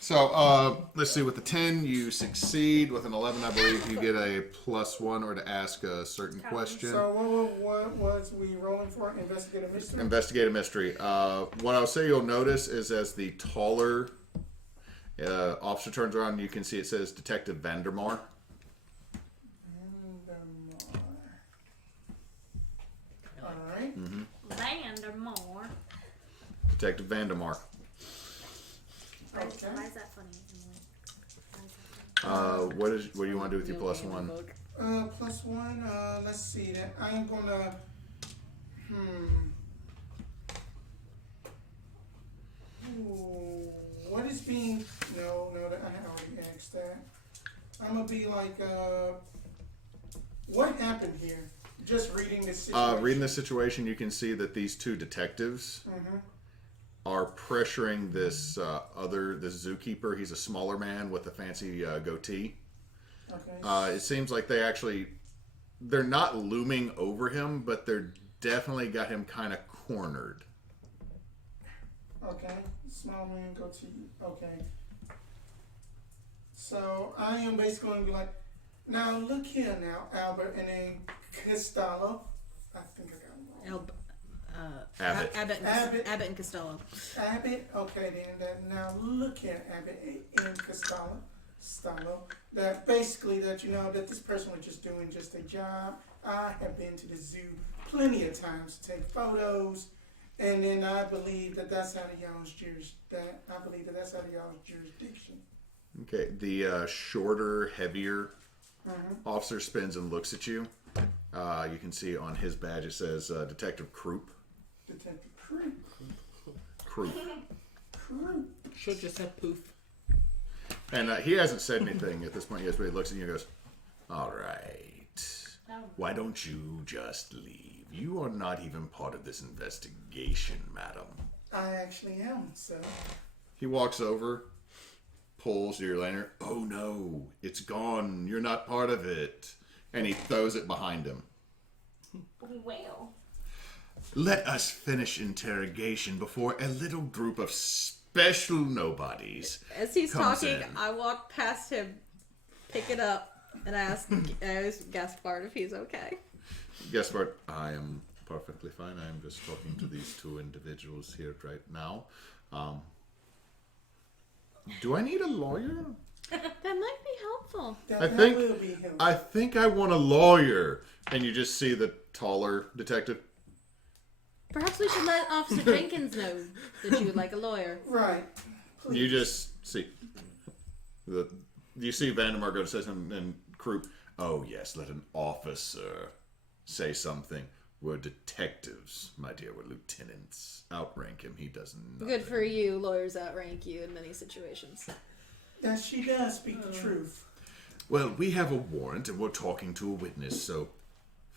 So, let's see. With the 10, you succeed. With an 11, I believe you get a +1 or to ask a certain question. So what was we rolling for? Investigate a mystery? Investigate a mystery. What I'll say you'll notice is as the taller officer turns around, you can see it says Detective Vandermar. Alright. Vandermore. Detective Vandermar. Why Okay. is that funny? What do you want to do with your +1? +1, let's see that. I am gonna, Ooh, what is being, no, that I had already asked that. I'm gonna be like, what happened here? Just reading this situation. Reading the situation, you can see that these two detectives are pressuring this this zookeeper. He's a smaller man with a fancy goatee. Okay. It seems like they're not looming over him, but they're definitely got him kind of cornered. Okay. Small man, go to you. Okay. So I am basically going to be like, now look here now, Albert, and then Costello. I think I got it wrong. Abbott. Abbott and Costello. Abbott, okay then. Now look here, Abbott and Costello. That basically that that this person was just doing just a job. I have been to the zoo plenty of times to take photos, and then I believe that's out of y'all's jurisdiction. Okay, the shorter, heavier officer spins and looks at you. You can see on his badge it says Detective Croup. Detective Croup. Croup. Should just have poof. And he hasn't said anything at this point yet, but he looks at you and goes, all right, why don't you just leave? You are not even part of this investigation, madam. I actually am, sir. He walks over, pulls your lanyard. Oh no, it's gone. You're not part of it. And he throws it behind him. Well. Let us finish interrogation before a little group of special nobodies. As he's comes talking, in. I walk past him, pick it up, and I ask Gaspard if he's okay. Gaspard, I am perfectly fine. I am just talking to these two individuals here right now. Do I need a lawyer? That might be helpful. That think- will be him. I think I want a lawyer. And you just see the taller detective. Perhaps we should let Officer Jenkins know that you would like a lawyer. Right. Please. You just see you see Vandermark go to say something and Croup. Oh yes, let an officer say something. We're detectives, my dear. We're lieutenants. Outrank him. He does nothing. Good for you. Lawyers outrank you in many situations. That she does speak the truth. Well, we have a warrant and we're talking to a witness, so...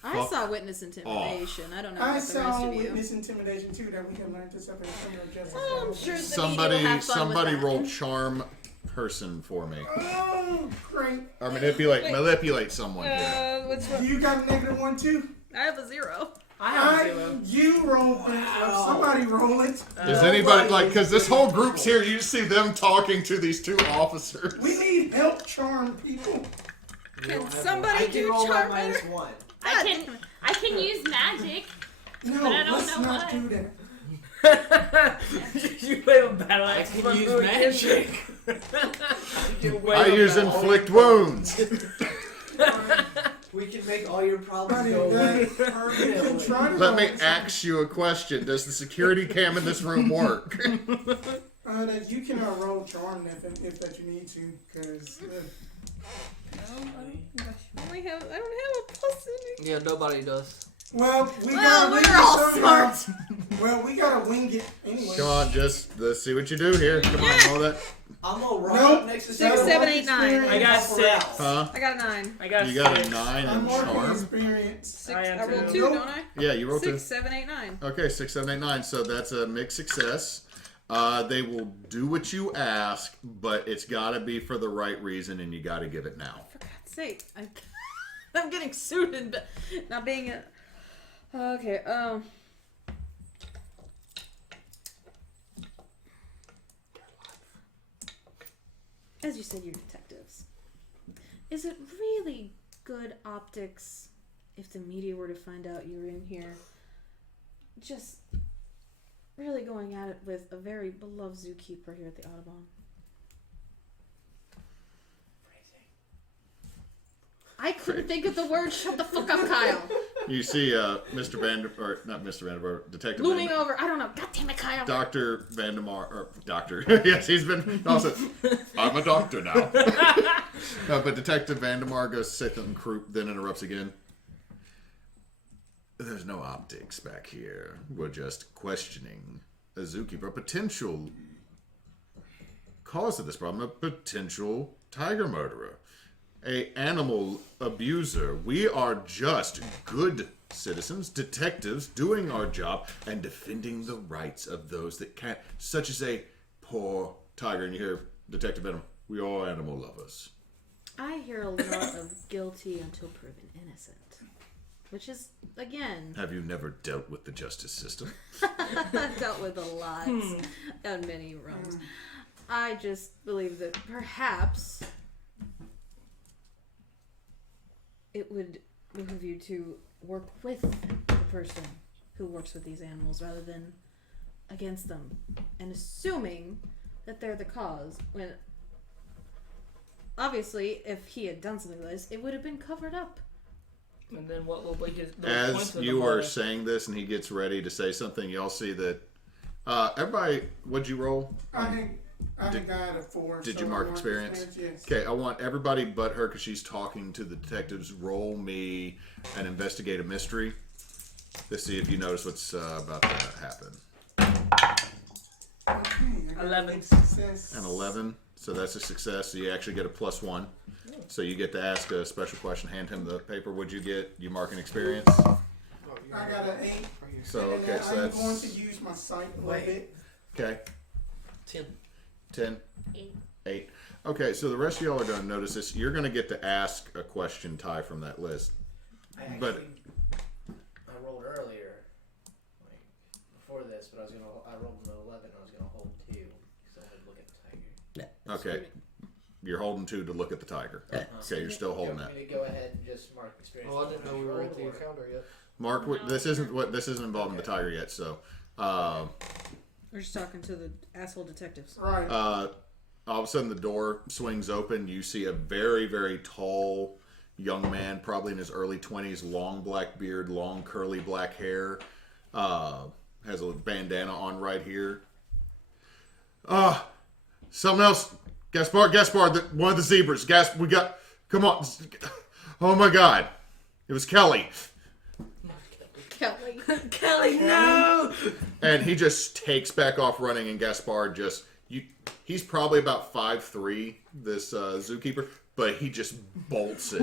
I saw witness intimidation. I don't know I about the rest saw of you. witness intimidation too that we can learn to separate criminal justice. Oh, I'm sure the media will have fun Somebody with that. roll charm person for me. Oh, great. Or manipulate someone here. What's Do you got a -1 too? I have a 0. I have a 0. You roll it. Somebody roll it. Does anybody, because this whole group's here, you just see them talking to these 2 officers. We need help charm people. Can somebody do roll charm my better? -1. I can use magic. No, But I don't let's know not what. do that. You play with battle I axe. can use magic. I use inflict wounds. We can make all your problems Buddy, go away you can permanently. try to Let me roll ask you a question. Does the security cam in this room work? that you can roll charm if that you need to, because I don't have a plus in it. Yeah, nobody does. well we Well, gotta wing we're all it somehow. smart. Well, we gotta wing it anyway. Come on, let's see what you do here. Come on, roll that. I'm gonna run Nope. up next to 6, Sybil. 7, 8, 9. I got Help her 6. out. Huh? I got a 9. I got You got a 6. 9 I'm in marking charm. experience. 6. I am I rolled too. 2, Nope. don't I? Yeah, you rolled 2. 6, 7, 8, 9. Okay, 6, 7, 8, 9. So that's a mixed success. They will do what you ask, but it's got to be for the right reason, and you got to give it now. For God's sake. I'm getting suited, but not being a... Okay, as you said, you're detectives. Is it really good optics if the media were to find out you're in here just really going at it with a very beloved zookeeper here at the Audubon? I couldn't think of the word. Shut the fuck up, Kyle. You see Mr. not Mr. Vandermeer, Detective Looming Vandermeer. over. I don't know. God damn it, Kyle. Dr. Vandemar, or Doctor. Yes, he's been. Also, I'm a doctor now. No, but Detective Vandemar goes to say something, Croup, then interrupts again. There's no optics back here. We're just questioning a zookeeper, a potential cause of this problem, a potential tiger murderer, a animal abuser. We are just good citizens, detectives, doing our job and defending the rights of those that can't, such as a poor tiger. And you hear Detective Venom, we are animal lovers. I hear a lot of guilty until proven innocent. Which is, again, Have you never dealt with the justice system? I've dealt with a lot on many realms. I just believe that perhaps it would behoove you to work with the person who works with these animals rather than against them. And assuming that they're the cause, when obviously if he had done something like this, it would have been covered up. And then what will be his the point As of you the are murder? saying this and he gets ready to say something, y'all see that everybody, what'd you roll? I think I had a 4. Did so you I mark marked experience? Yes. Okay, I want everybody but her, because she's talking to the detectives, roll me an investigate a mystery. Let's see if you notice what's about to happen. Okay, I got 11. a success. An 11, so that's a success. So you actually get a +1. So you get to ask a special question. Hand him the paper. What'd you get? You mark an experience. I got an 8. So And okay, then so I'm that's going to use my sight a little bit. okay. 10. 10, 8. 8. Okay, so the rest of y'all are going to notice this. You're going to get to ask a question, Ty, from that list. I actually, But- I rolled earlier, like before this, but I rolled an 11. I was gonna hold 2 because I wanted to look at the tiger. Okay, you're holding 2 to look at the tiger. Okay, you're still holding You that. want me to go ahead and just mark experience? Oh, I didn't know we were at the Or- encounter yet. Mark, No. this isn't involving the tiger yet. So, We're just talking to the asshole detectives. Right. all of a sudden the door swings open. You see a very, very tall young man, probably in his early 20s, long black beard, long curly black hair, has a bandana on right here. Something else. Gaspard, one of the zebras. We got, come on. Oh my God. It was Kelly. Kelly. Kelly, no! And he just takes back off running, and Gaspard he's probably about 5'3", this zookeeper, but he just bolts it.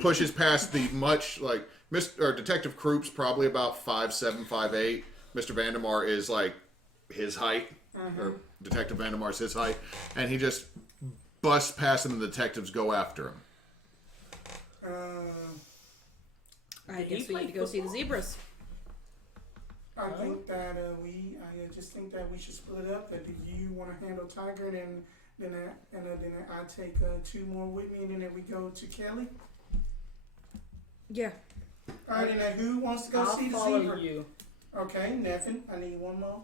Pushes past the much, like, Detective Kroop's probably about 5'7", 5'8". Mr. Vandemar is, like, his height, or Detective Vandemar's his height, and he just busts past him and the detectives go after him. I guess we need to go see the zebras. I think that I just think that we should split it up. That if you want to handle Tiger, then I take 2 more with me, and then we go to Kelly. Yeah. All right, and then who wants to go I'll see the follow zebra? you. Okay, Nefan, I need one more.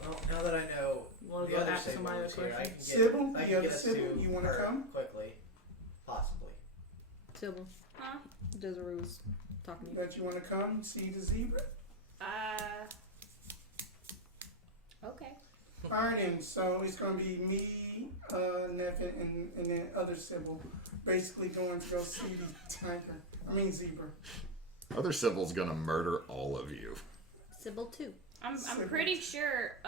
Well, now that I know You want the to go other ask somebody Sybil a is here, I question? can get, Sybil? I You can have get us Sybil? to You wanna her come? quickly, possibly. Sybil. Huh? Desiree was talking to you. That you want to come see the zebra? Okay. All right, then. So it's going to be me, Nefan, and then other Sybil, basically going to go see the zebra. Other Sybil's gonna murder all of you. Sybil too. I'm pretty sure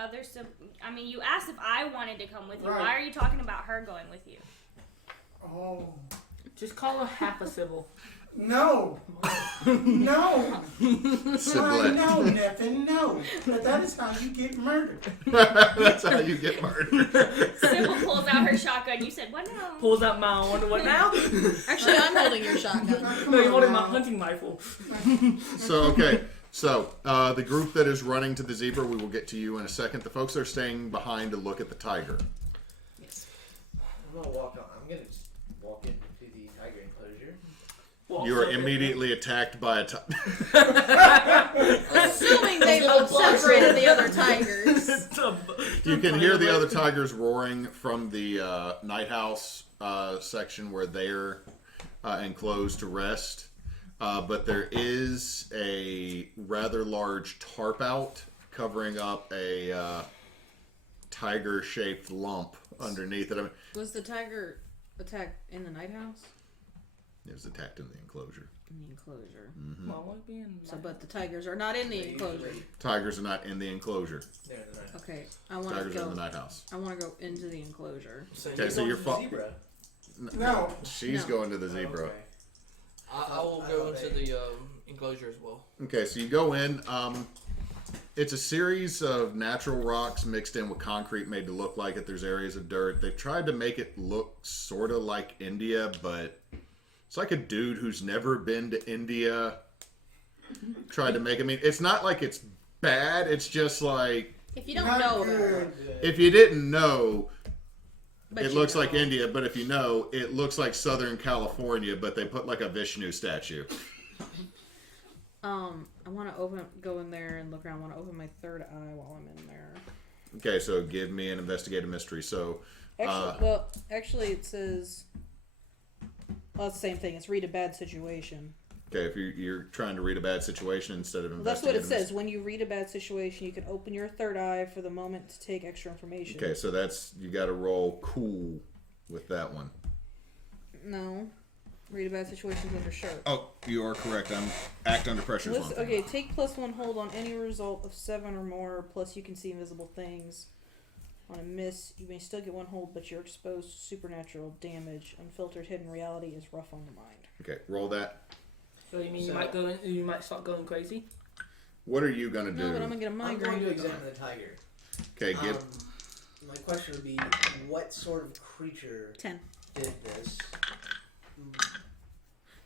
you asked if I wanted to come with you. Right. Why are you talking about her going with you? Oh. Just call her half a Sybil. No. No. Siblet. No, Nefan, no. But that is how you get murdered. That's how you get murdered. Sybil pulls out her shotgun. You said, what now? Pulls out my own. What now? Actually, I'm holding your shotgun. No, you're holding my hunting rifle. So, okay. So, the group that is running to the zebra, we will get to you in a second. The folks that are staying behind to look at the tiger. Yes. I'm gonna walk on. I'm gonna just walk into the tiger enclosure. You are immediately attacked by a tiger. Assuming they both separated the other tigers. You can hear the other tigers roaring from the night house section where they're enclosed to rest. But there is a rather large tarp out covering up a tiger-shaped lump underneath it. I mean, Was the tiger attacked in the night house? it was attacked in the enclosure. In the enclosure. Mama being So, but the tigers are not in the enclosure. Tigers are not in the enclosure. There in the night. Okay, I want to Tigers are in go. the night house. I want to go into the enclosure. Okay, so you're zebra. No. She's No. going to the zebra. Okay. I will go into the enclosure as well. Okay, so you go in. It's a series of natural rocks mixed in with concrete made to look like it. There's areas of dirt. They've tried to make it look sort of like India, but it's like a dude who's never been to India tried to make it. I mean, it's not like it's bad. It's just like, If you don't Not know about good. it, if you didn't know, but it you looks know. like India, but if you know, it looks like Southern California, but they put like a Vishnu statue. I want to go in there and look around. I want to open my third eye while I'm in there. Okay, so give me an investigative mystery. So, Actually, it says. Well, it's the same thing. It's read a bad situation. okay, if you're trying to read a bad situation instead of Well, that's what investigating it says. When you read a bad situation, you can open your third eye for the moment to take extra information. Okay, so that's, you got to roll cool with that one. No. Read a bad situation is under sharp. Oh, you are correct. I'm act under pressure. is one thing. Okay, take +1 hold on any result of 7 or more, plus you can see invisible things. On a miss, you may still get 1 hold, but you're exposed to supernatural damage. Unfiltered hidden reality is rough on the mind. Okay, roll that. So you mean you might start going crazy? What are you gonna do? No, but I'm gonna get a I'm migraine. going to examine the tiger. Okay, give. My question would be, what sort of creature 10. did this?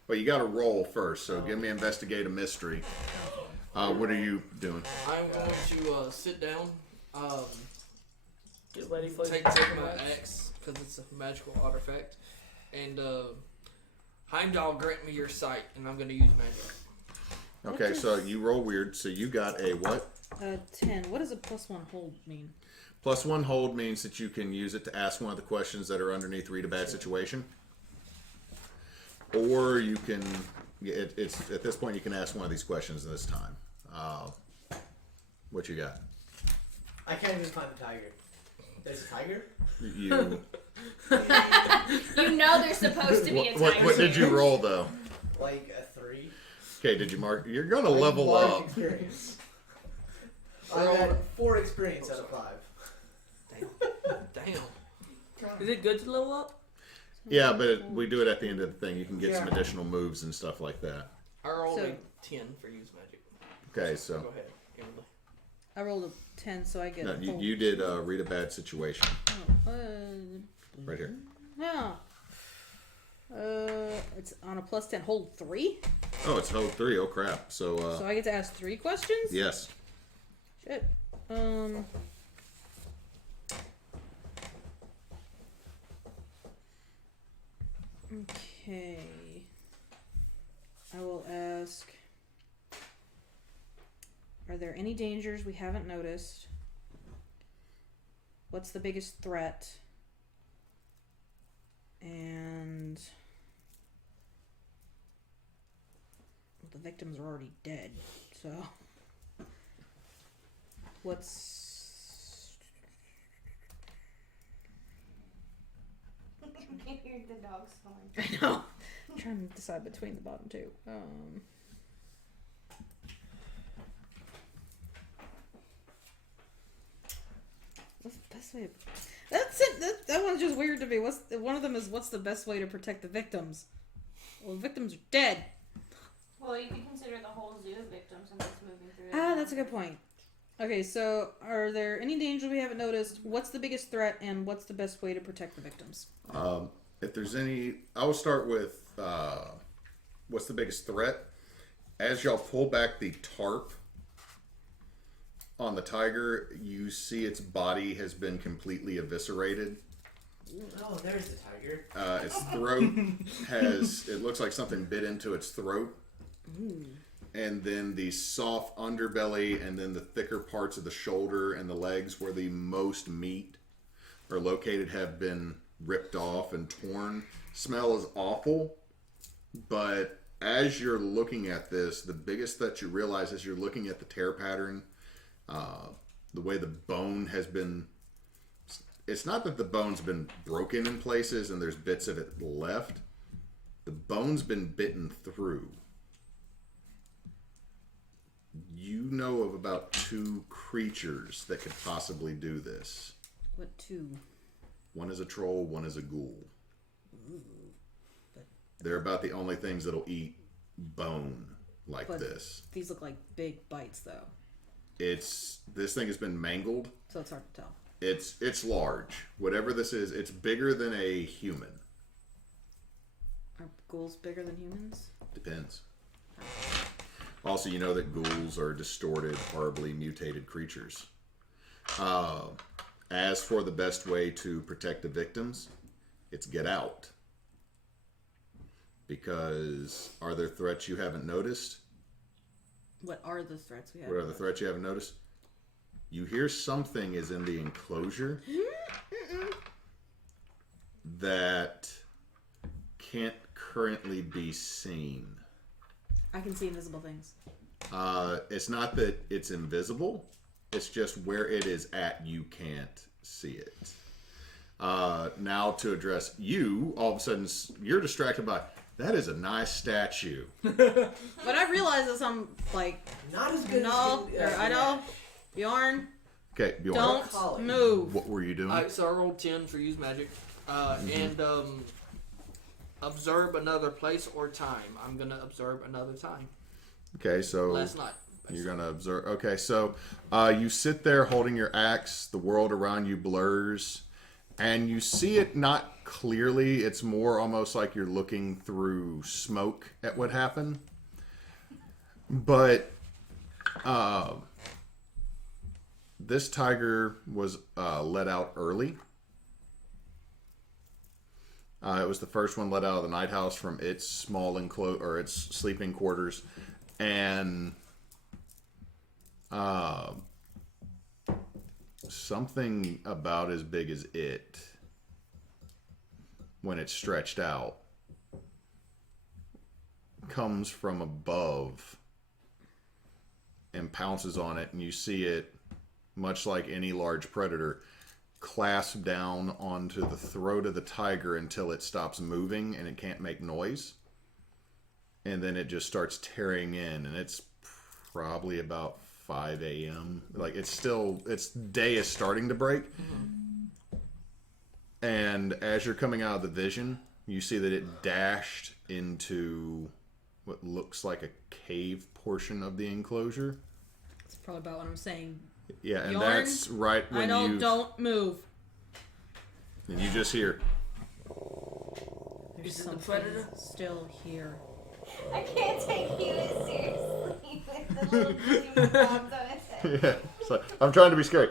Well, you got to roll first. So give me investigate a mystery. What are you doing? I'm going to sit down, Get ready for take my axe because it's a magical artifact, and Heimdall grant me your sight, and I'm going to use magic. Okay, so you roll weird. So you got a what? 10. What does a +1 hold mean? +1 hold means that you can use it to ask one of the questions that are underneath read a bad situation. Or you can, it's at this point you can ask one of these questions this time. What you got? I can't even find the tiger. There's a tiger? You. You know there's supposed to be a tiger. What did you here. roll though? Like a 3? Okay, did you mark? You're gonna Like level large up. Experience. I got 4 experience out of 5. Damn. Damn. Is it good to level up? Yeah, but we do it at the end of the thing. You can get some Yeah. additional moves and stuff like that. I rolled So- a 10 for use magic. Okay, so Go ahead, Kimberly. I rolled a 10, so I get no, a you, full- you did read a bad situation Oh, right here. no. It's on a plus 10. Hold 3? Oh, it's hold 3. Oh crap. So So I get to ask 3 questions? yes. Shit. Okay. I will ask, are there any dangers we haven't noticed? What's the biggest threat? And the victims are already dead, so what's The dog's fine. I know. I'm trying to decide between the bottom two. What's the best way? That's it. That one's just weird to me. One of them is what's the best way to protect the victims? Well, the victims are dead. Well, you could consider the whole zoo of victims and what's moving through. Ah, that's a good point. Okay, so are there any dangers we haven't noticed? What's the biggest threat, and what's the best way to protect the victims? If there's any, I will start with what's the biggest threat. As y'all pull back the tarp on the tiger, you see its body has been completely eviscerated. Oh, there's the tiger. Its throat has, it looks like something bit into its throat. And then the soft underbelly and then the thicker parts of the shoulder and the legs where the most meat are located have been ripped off and torn. Smell is awful, but as you're looking at this, the biggest that you realize as you're looking at the tear pattern, the way the bone has been, it's not that the bone's been broken in places and there's bits of it left. The bone's been bitten through. You know of about 2 creatures that could possibly do this. What two? One is a troll, one is a ghoul. They're about the only things that'll eat bone like But this. these look like big bites, though, This thing has been mangled. so it's hard to tell. It's large. Whatever this is, it's bigger than a human. Are ghouls bigger than humans? Depends. Also, you know that ghouls are distorted, horribly mutated creatures. As for the best way to protect the victims, it's get out. Because are there threats you haven't noticed? What are the threats we have? What are the threats you haven't noticed? You hear something is in the enclosure that can't currently be seen. I can see invisible things. It's not that it's invisible. It's just where it is at, you can't see it. Now to address you, all of a sudden you're distracted by, that is a nice statue. But I realize that I'm like, Not as good no, as I know, Bjorn, Okay, Bjorn. don't Collie. move. What were you doing? Alright, so I rolled 10 for use magic. And observe another place or time. I'm going to observe another time. Okay, so Last night. you're going to observe. Okay, so you sit there holding your axe. The world around you blurs. And you see it not clearly. It's more almost like you're looking through smoke at what happened. But this tiger was let out early. It was the first one let out of the night house from its small or its sleeping quarters, and something about as big as it, when it's stretched out, comes from above and pounces on it, and you see it, much like any large predator, clasp down onto the throat of the tiger until it stops moving and it can't make noise. And then it just starts tearing in, and it's probably about 5 a.m. Like, it's day is starting to break. And as you're coming out of the vision, you see that it dashed into what looks like a cave portion of the enclosure. That's probably about what I'm saying. Yeah, and Bjorn, that's right when don't move. And you just hear. Is it the Something predator? still here. I can't take you as seriously with the little green bombs on his head. Yeah, it's like, I'm trying to be scary.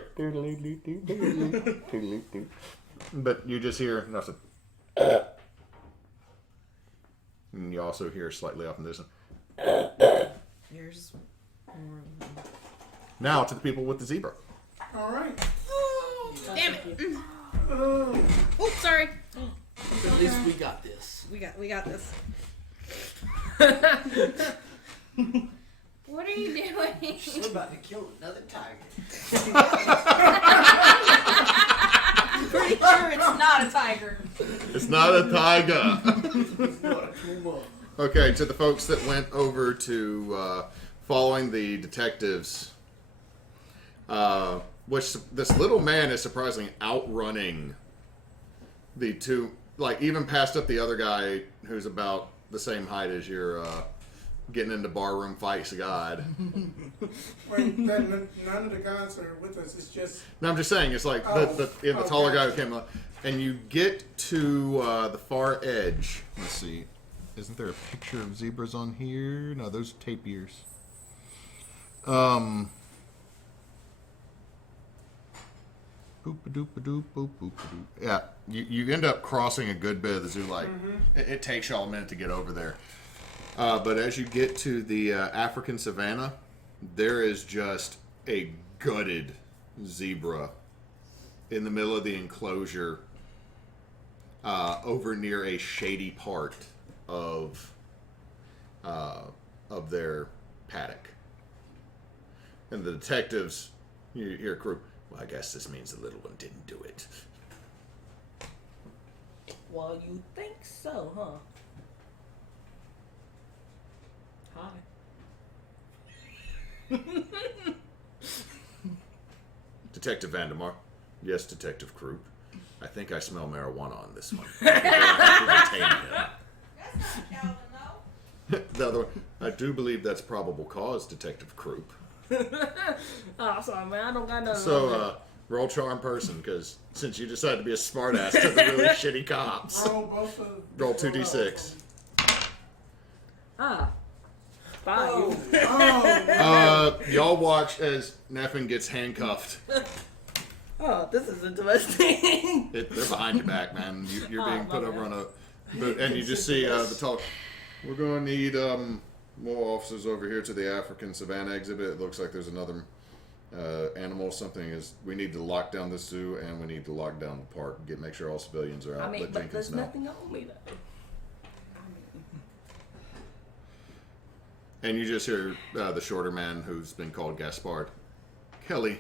But you just hear nothing. And you also hear slightly off in the distance. Here's more of them. Now to the people with the zebra. All right. Damn it! Oh, Oops, sorry. At least we got this. We got this. What are you doing? We're about to kill another tiger. Pretty sure it's not a tiger. It's not a tiger. It's not a puma. Okay, to the folks that went over to following the detectives, which this little man is surprisingly outrunning the two, like even past up the other guy who's about the same height as your getting into barroom fights god. wait, none of the guys are with us. It's just No, I'm just saying, it's like the taller guy who came up, and you get to the far edge. Let's see. Isn't there a picture of zebras on here? No, those are tapirs. Boop a doop a doop boop boop a doop. Yeah, you end up crossing a good bit of the zoo. Like it takes y'all a minute to get over there. But as you get to the African savannah, there is just a gutted zebra in the middle of the enclosure, over near a shady part of their paddock. And the detectives, you hear a crew. Well, I guess this means the little one didn't do it. Well, you think so, huh? Hi. Detective Vandemar. Yes, Detective Croup. I think I smell marijuana on this one. That's not Calvin, though. The other one. I do believe that's probable cause, Detective Croup. Oh, sorry, man. I don't got nothing. So, roll charm person, because since you decided to be a smartass to the really shitty cops. roll both of Roll 2d6. Ah. 5. Oh, Y'all watch as Nefan gets handcuffed. Oh, this is interesting. They're behind your back, man. You're being put over on a boot, and you just see the talk. We're going to need more officers over here to the African Savannah exhibit. It looks like there's another animal. Something is. We need to lock down the zoo, and we need to lock down the park. Make sure all civilians are out. I mean, Let but Jenkins there's know. nothing on me, though. And you just hear the shorter man who's been called Gaspard. Kelly.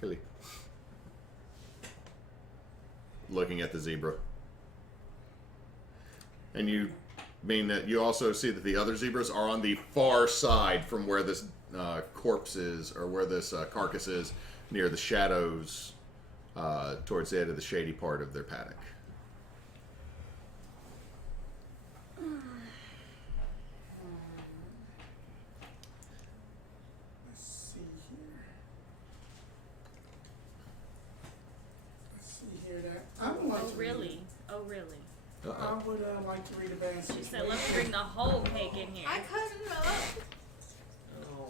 Kelly. Looking at the zebra. And you mean that you also see that the other zebras are on the far side from where this corpse is, or where this carcass is, near the shadows towards the end of the shady part of their paddock. let's see here. Let's see here. That I would like Oh, to really? Oh, really? I would like to read a band She situation. said, let's bring the whole cake in here. I couldn't. Oh.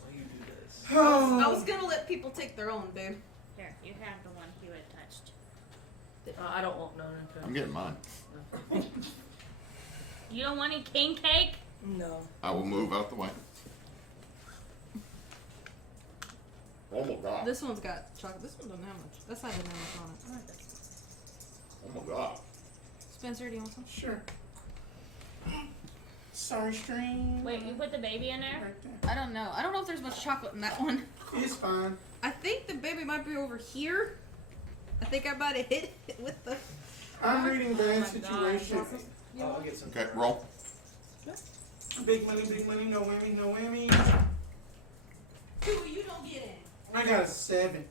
Why you do this? I was gonna let people take their own, babe. Here, you have the one you had touched. I don't want none. I'm getting mine. You don't want any king cake? No. I will move out the way. Oh my god. This one's got chocolate. This one doesn't have much. That side doesn't have much on it. Oh my god. Spencer, do you want some? Sure. Sorry, stream. Wait, you put the baby in there? Right there. I don't know. I don't know if there's much chocolate in that one. It's fine. I think the baby might be over here. I think I might have hit it with the. I'm reading band my situation. I'll get some. Okay, roll. Big money, no whammy, no whammy. Two, you don't get in. I got a 7.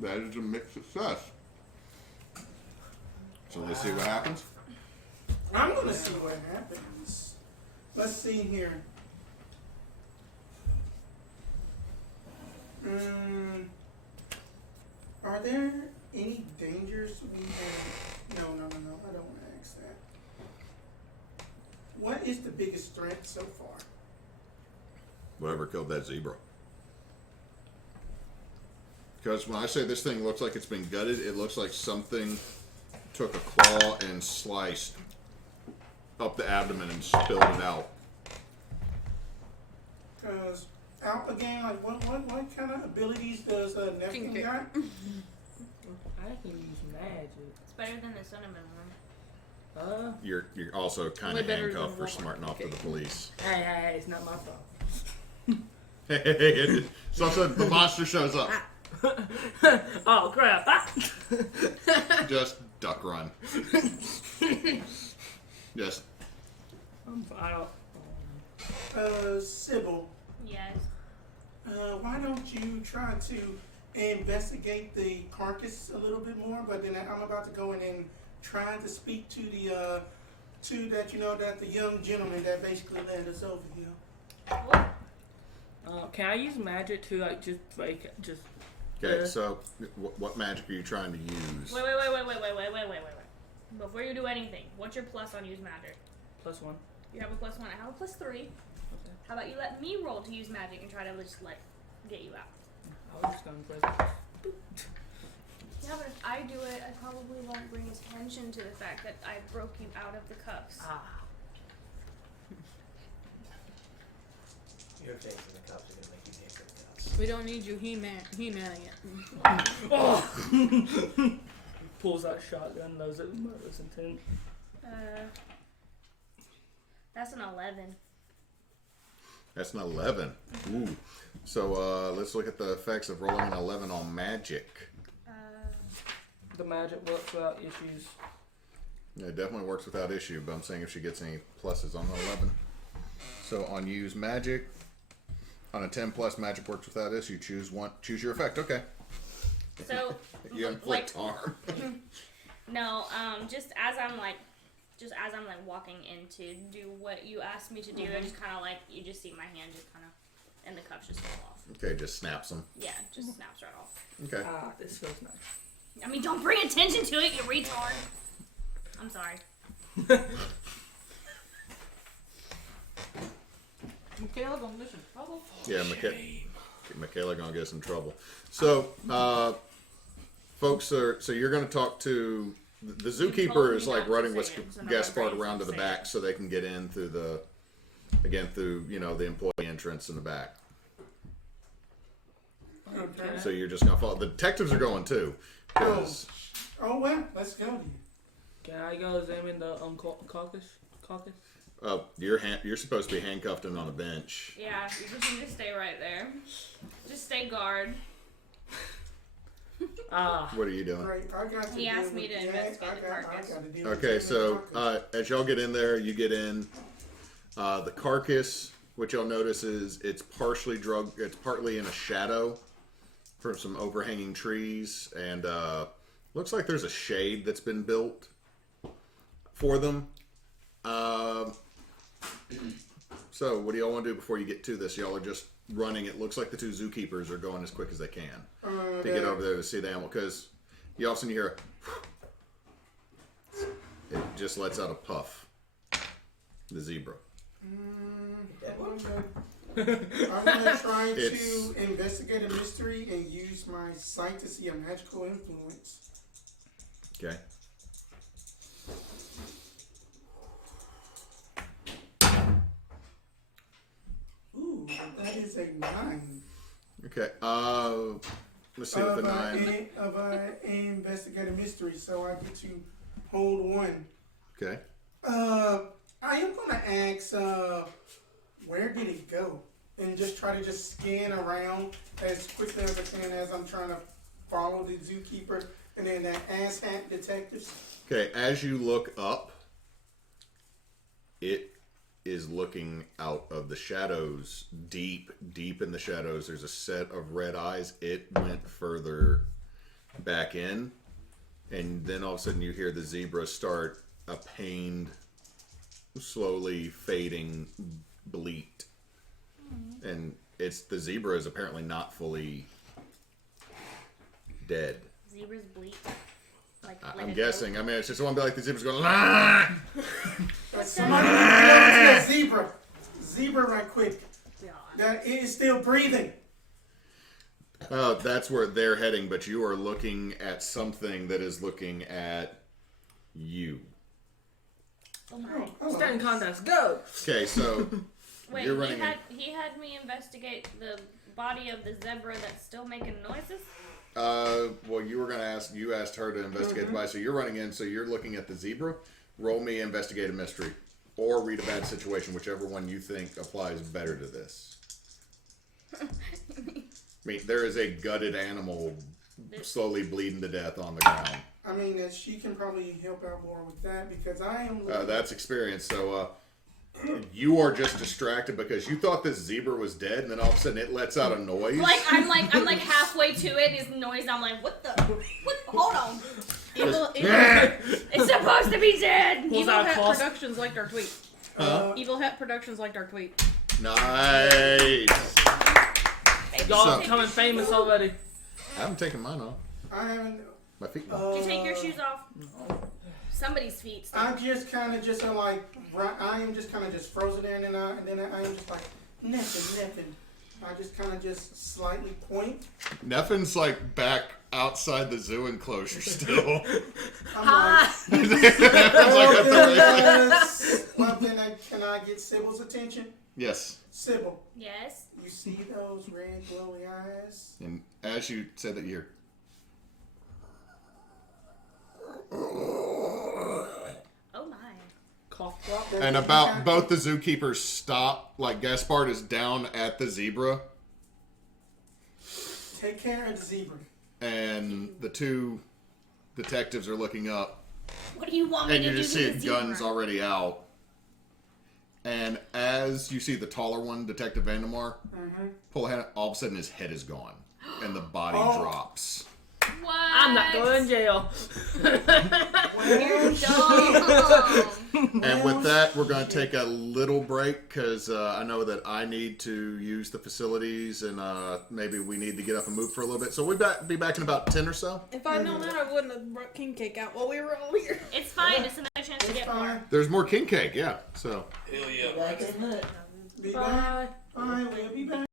That is a mixed success. So let's see what happens. I'm gonna see what happens. Let's see here. Are there any dangers we have? No, I don't want to ask that. What is the biggest threat so far? Whatever killed that zebra. Because when I say this thing looks like it's been gutted, it looks like something took a claw and sliced up the abdomen and spilled it out. Because out again, like what kind of abilities does Nefan got? I can use magic. It's better than the cinnamon one. You're also kind Way of better handcuffed for than Walmart smarting off to the cookie. police. Hey, it's not my fault. So the monster shows up. Oh crap! Ah! Just duck run. Just I don't. Sybil, Yes. why don't you try to investigate the carcass a little bit more? But then I'm about to go in and try to speak to the that the young gentleman that basically led us over here. Can I use magic to like just okay. So what magic are you trying to use? Wait. Before you do anything, what's your plus on use magic? +1? You have a +1. I have a +3. Okay. How about you let me roll to use magic and try to just get you out? I was just gonna play. Yeah, but if I do it, I probably won't bring attention to the fact that I broke you out of the cuffs. Your face in the cups are gonna make you pay for the cups. We don't need you he-manning it. Pulls out shotgun, knows it was murderous intent. That's an 11. That's an 11. Ooh. So let's look at the effects of rolling an 11 on magic. The magic works without issues. Yeah, it definitely works without issue, but I'm saying if she gets any pluses on the 11. So on use magic, on a 10 plus, magic works without issue. Choose your effect. Okay. So, You inflict harm. no, just as I'm walking in to do what you asked me to do, I just kind of you just see my hand just kind of, and the cuffs just fall off. Okay, just snaps them. Yeah, just snaps right off. Okay. This feels nice. I mean, don't bring attention to it, you retard. I'm sorry. Michaela gonna get in trouble. Yeah, Michaela gonna get us in trouble. So, folks, so you're gonna talk to the zookeeper is like running what's Gaspard around to the back so they can get in through the the employee entrance in the back. Okay. So you're just gonna follow. The detectives are going too. 'Cause- Oh well, let's go then. Can I go examine the caucus? you're supposed to be handcuffed and on a bench. Yeah, you just need to stay right there. Just stay guard. What are you doing? Great, I got to He deal asked me with to that. investigate the I carcass. gotta deal with Okay, that so carcass. as y'all get in there, you get in. The carcass, what y'all notice is it's partially drugged. It's partly in a shadow from some overhanging trees, and looks like there's a shade that's been built for them. So what do y'all want to do before you get to this? Y'all are just running. It looks like the two zookeepers are going as quick as they can to get over there to see the animal, because you all of a sudden hear it just lets out a puff. The zebra. I'm gonna try It's- to investigate a mystery and use my sight to see a magical influence. Okay. Ooh, that is a 9. Okay. Let's see what the 9. Of a investigate a mystery, so I get to hold 1. Okay. I am gonna ask, where did it go? And just try to just scan around as quickly as I can as I'm trying to follow the zookeeper and then that asshat detectives. Okay. As you look up, it is looking out of the shadows, deep in the shadows. There's a set of red eyes. It went further back in, And then all of a sudden you hear the zebra start a pained, slowly fading bleat. And the zebra is apparently not fully dead. Zebras bleat. Like I'm a guessing. goat. I mean, it's just one be like the zebra's going, "Ah!" Somebody go to that zebra. Zebra right quick. That it is still breathing. Oh, that's where they're heading, but you are looking at something that is looking at you. Oh my. Stand contest, go! Okay, so Wait, you're running he had me investigate the body of the zebra that's still making noises? well, you asked her to investigate the body, so you're running in, so you're looking at the zebra. Roll me investigate a mystery. Or read a bad situation, whichever one you think applies better to this. I mean, there is a gutted animal slowly bleeding to death on the ground. I mean, she can probably help out more with that because I am. That's experience. So you are just distracted because you thought this zebra was dead, and then all of a sudden it lets out a noise. I'm like halfway to it. His noise. I'm like, what the? What? Hold on. It's supposed to be dead. Pulls Evil out Hat cloth. Productions liked our tweet. Evil Hat Productions liked our tweet. Nice. Y'all So- becoming famous already. I haven't taken mine off. I haven't. My feet. Did you take your shoes off? Somebody's feet. I'm just kind of just like I am just kind of just frozen there, and then I am just like nothing. I just kind of just slightly point. Neffen's like back outside the zoo enclosure still. I'm It's like a well, then can I get Sybil's attention? Yes. Sybil, Yes. you see those red glowy eyes? And as you said that you're Oh my. Cough drop. and about both the zookeepers stop, like Gaspard is down at the zebra, Take care of the zebra. and the two detectives are looking up, What do you want me and to you do just to see the a zebra? gun's already out. And as you see the taller one, Detective Vandemar, pull a hand, all of a sudden his head is gone, and the body drops. What? I'm not going to jail. You're dumb. And with that, we're going to take a little break because I know that I need to use the facilities, and maybe we need to get up and move for a little bit. So we'll be back in about 10 or so. If I'd known that, I wouldn't have brought king cake out while we were all here. It's fine. It's another chance to It's get fine. more. There's more king cake, yeah. So Back in a minute. Be Bye. back. Bye. We'll be back.